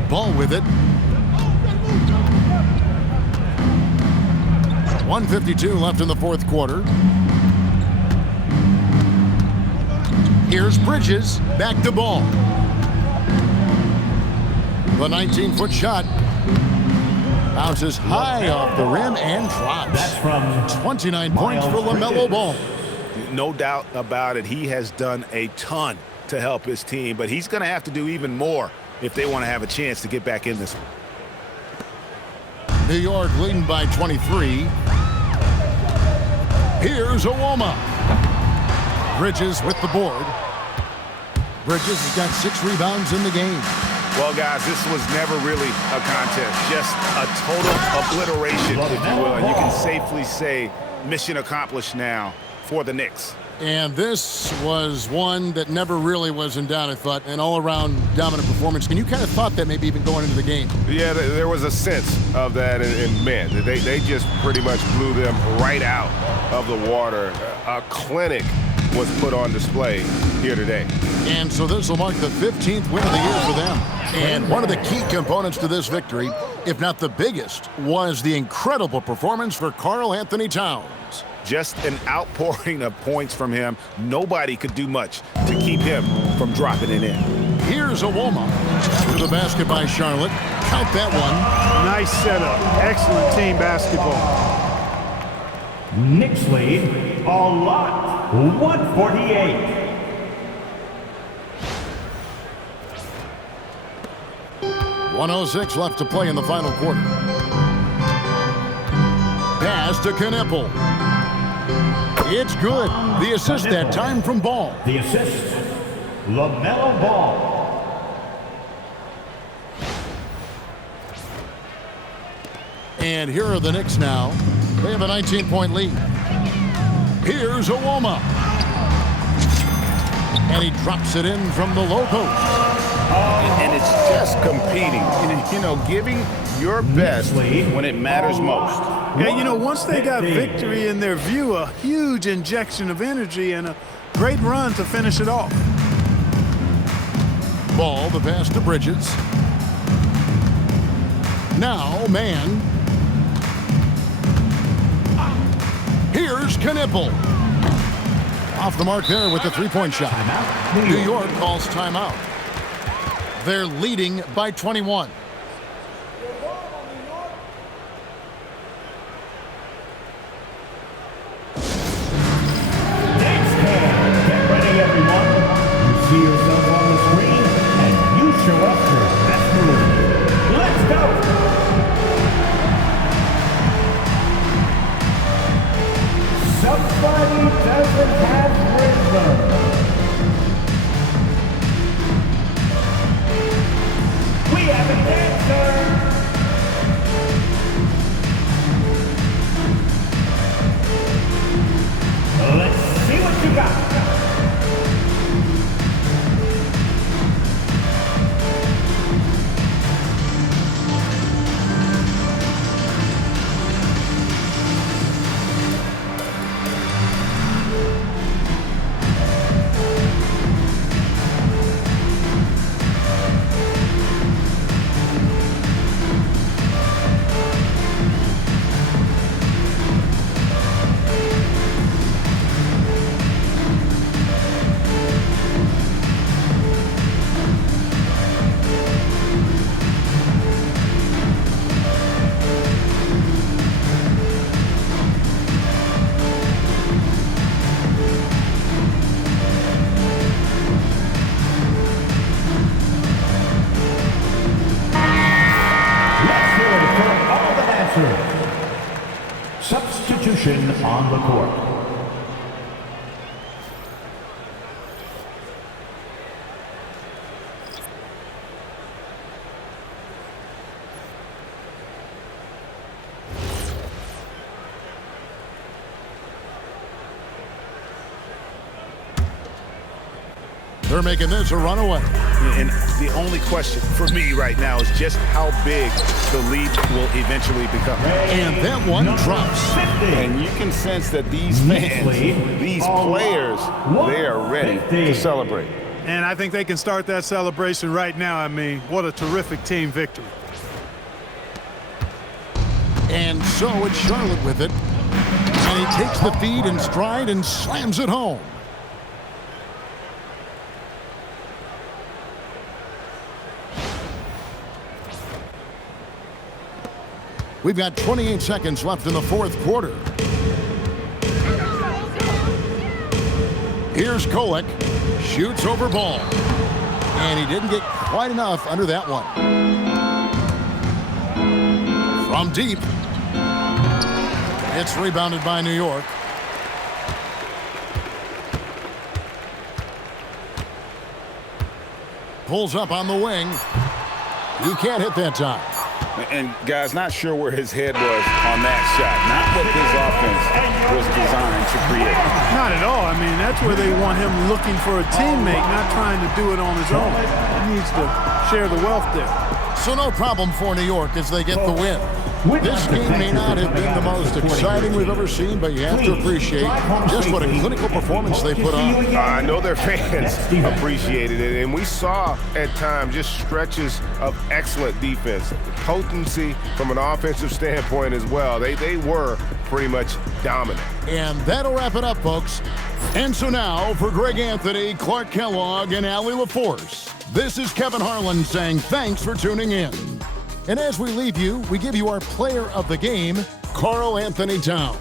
Ball with it. 1:52 left in the 4th quarter. Here's Bridges, back to Ball. The 19-foot shot bounces high off the rim and drops. That's from 29 points for LaMelo Ball. No doubt about it. He has done a ton to help his team, but he's going to have to do even more if they want to have a chance to get back in this one. New York leading by 23. Here's Owoma. Bridges with the board. Bridges has got 6 rebounds in the game. Well, guys, this was never really a contest. Just a total obliteration, if you will. And you can safely say mission accomplished now for the Knicks. And this was one that never really was in doubt, I thought. An all-around dominant performance. And you kind of thought that maybe even going into the game. Yeah, there was a sense of that in men. They just pretty much blew them right out of the water. A clinic was put on display here today. And so this will mark the 15th win of the year for them. And one of the key components to this victory, if not the biggest, was the incredible performance for Karl-Anthony Towns. Just an outpouring of points from him. Nobody could do much to keep him from dropping it in. Here's Owoma to the basket by Charlotte. Count that one. Nice setup. Excellent team basketball. Knicks lead a lot, 148. .106 left to play in the final quarter. Pass to Knipple. It's good. The assist that time from Ball. The assist, LaMelo Ball. And here are the Knicks now. They have a 19-point lead. Here's Owoma. And he drops it in from the low post. And it's just competing, giving your best when it matters most. Yeah, once they got victory in their view, a huge injection of energy and a great run to finish it off. Ball, the pass to Bridges. Now, man. Here's Knipple. Off the mark there with the three-point shot. New York calls timeout. They're leading by 21. Get ready, everyone. You see yourself on the screen, and you show up your best move. Let's go! Somebody doesn't have rhythm. We have a dancer! Let's see what you got. Substitution on the court. They're making this a runaway. And the only question for me right now is just how big the lead will eventually become. And that one drops. And you can sense that these fans, these players, they are ready to celebrate. And I think they can start that celebration right now. I mean, what a terrific team victory. And so it's Charlotte with it. And he takes the feed in stride and slams it home. We've got 28 seconds left in the fourth quarter. Here's Kolek. Shoots over Ball. And he didn't get quite enough under that one. From deep. It's rebounded by New York. Pulls up on the wing. He can't hit that time. And, guys, not sure where his head was on that shot. Not what his offense was designed to create. Not at all. I mean, that's where they want him looking for a teammate, not trying to do it on his own. He needs to share the wealth there. So no problem for New York as they get the win. This game may not have been the most exciting we've ever seen, but you have to appreciate just what a clinical performance they put on. I know their fans appreciated it, and we saw at times just stretches of excellent defense. Potency from an offensive standpoint as well. They were pretty much dominant. And that'll wrap it up, folks. And so now, for Greg Anthony, Clark Kellogg, and Allie LaForce, this is Kevin Harlan saying thanks for tuning in. And as we leave you, we give you our player of the game, Karl-Anthony Towns.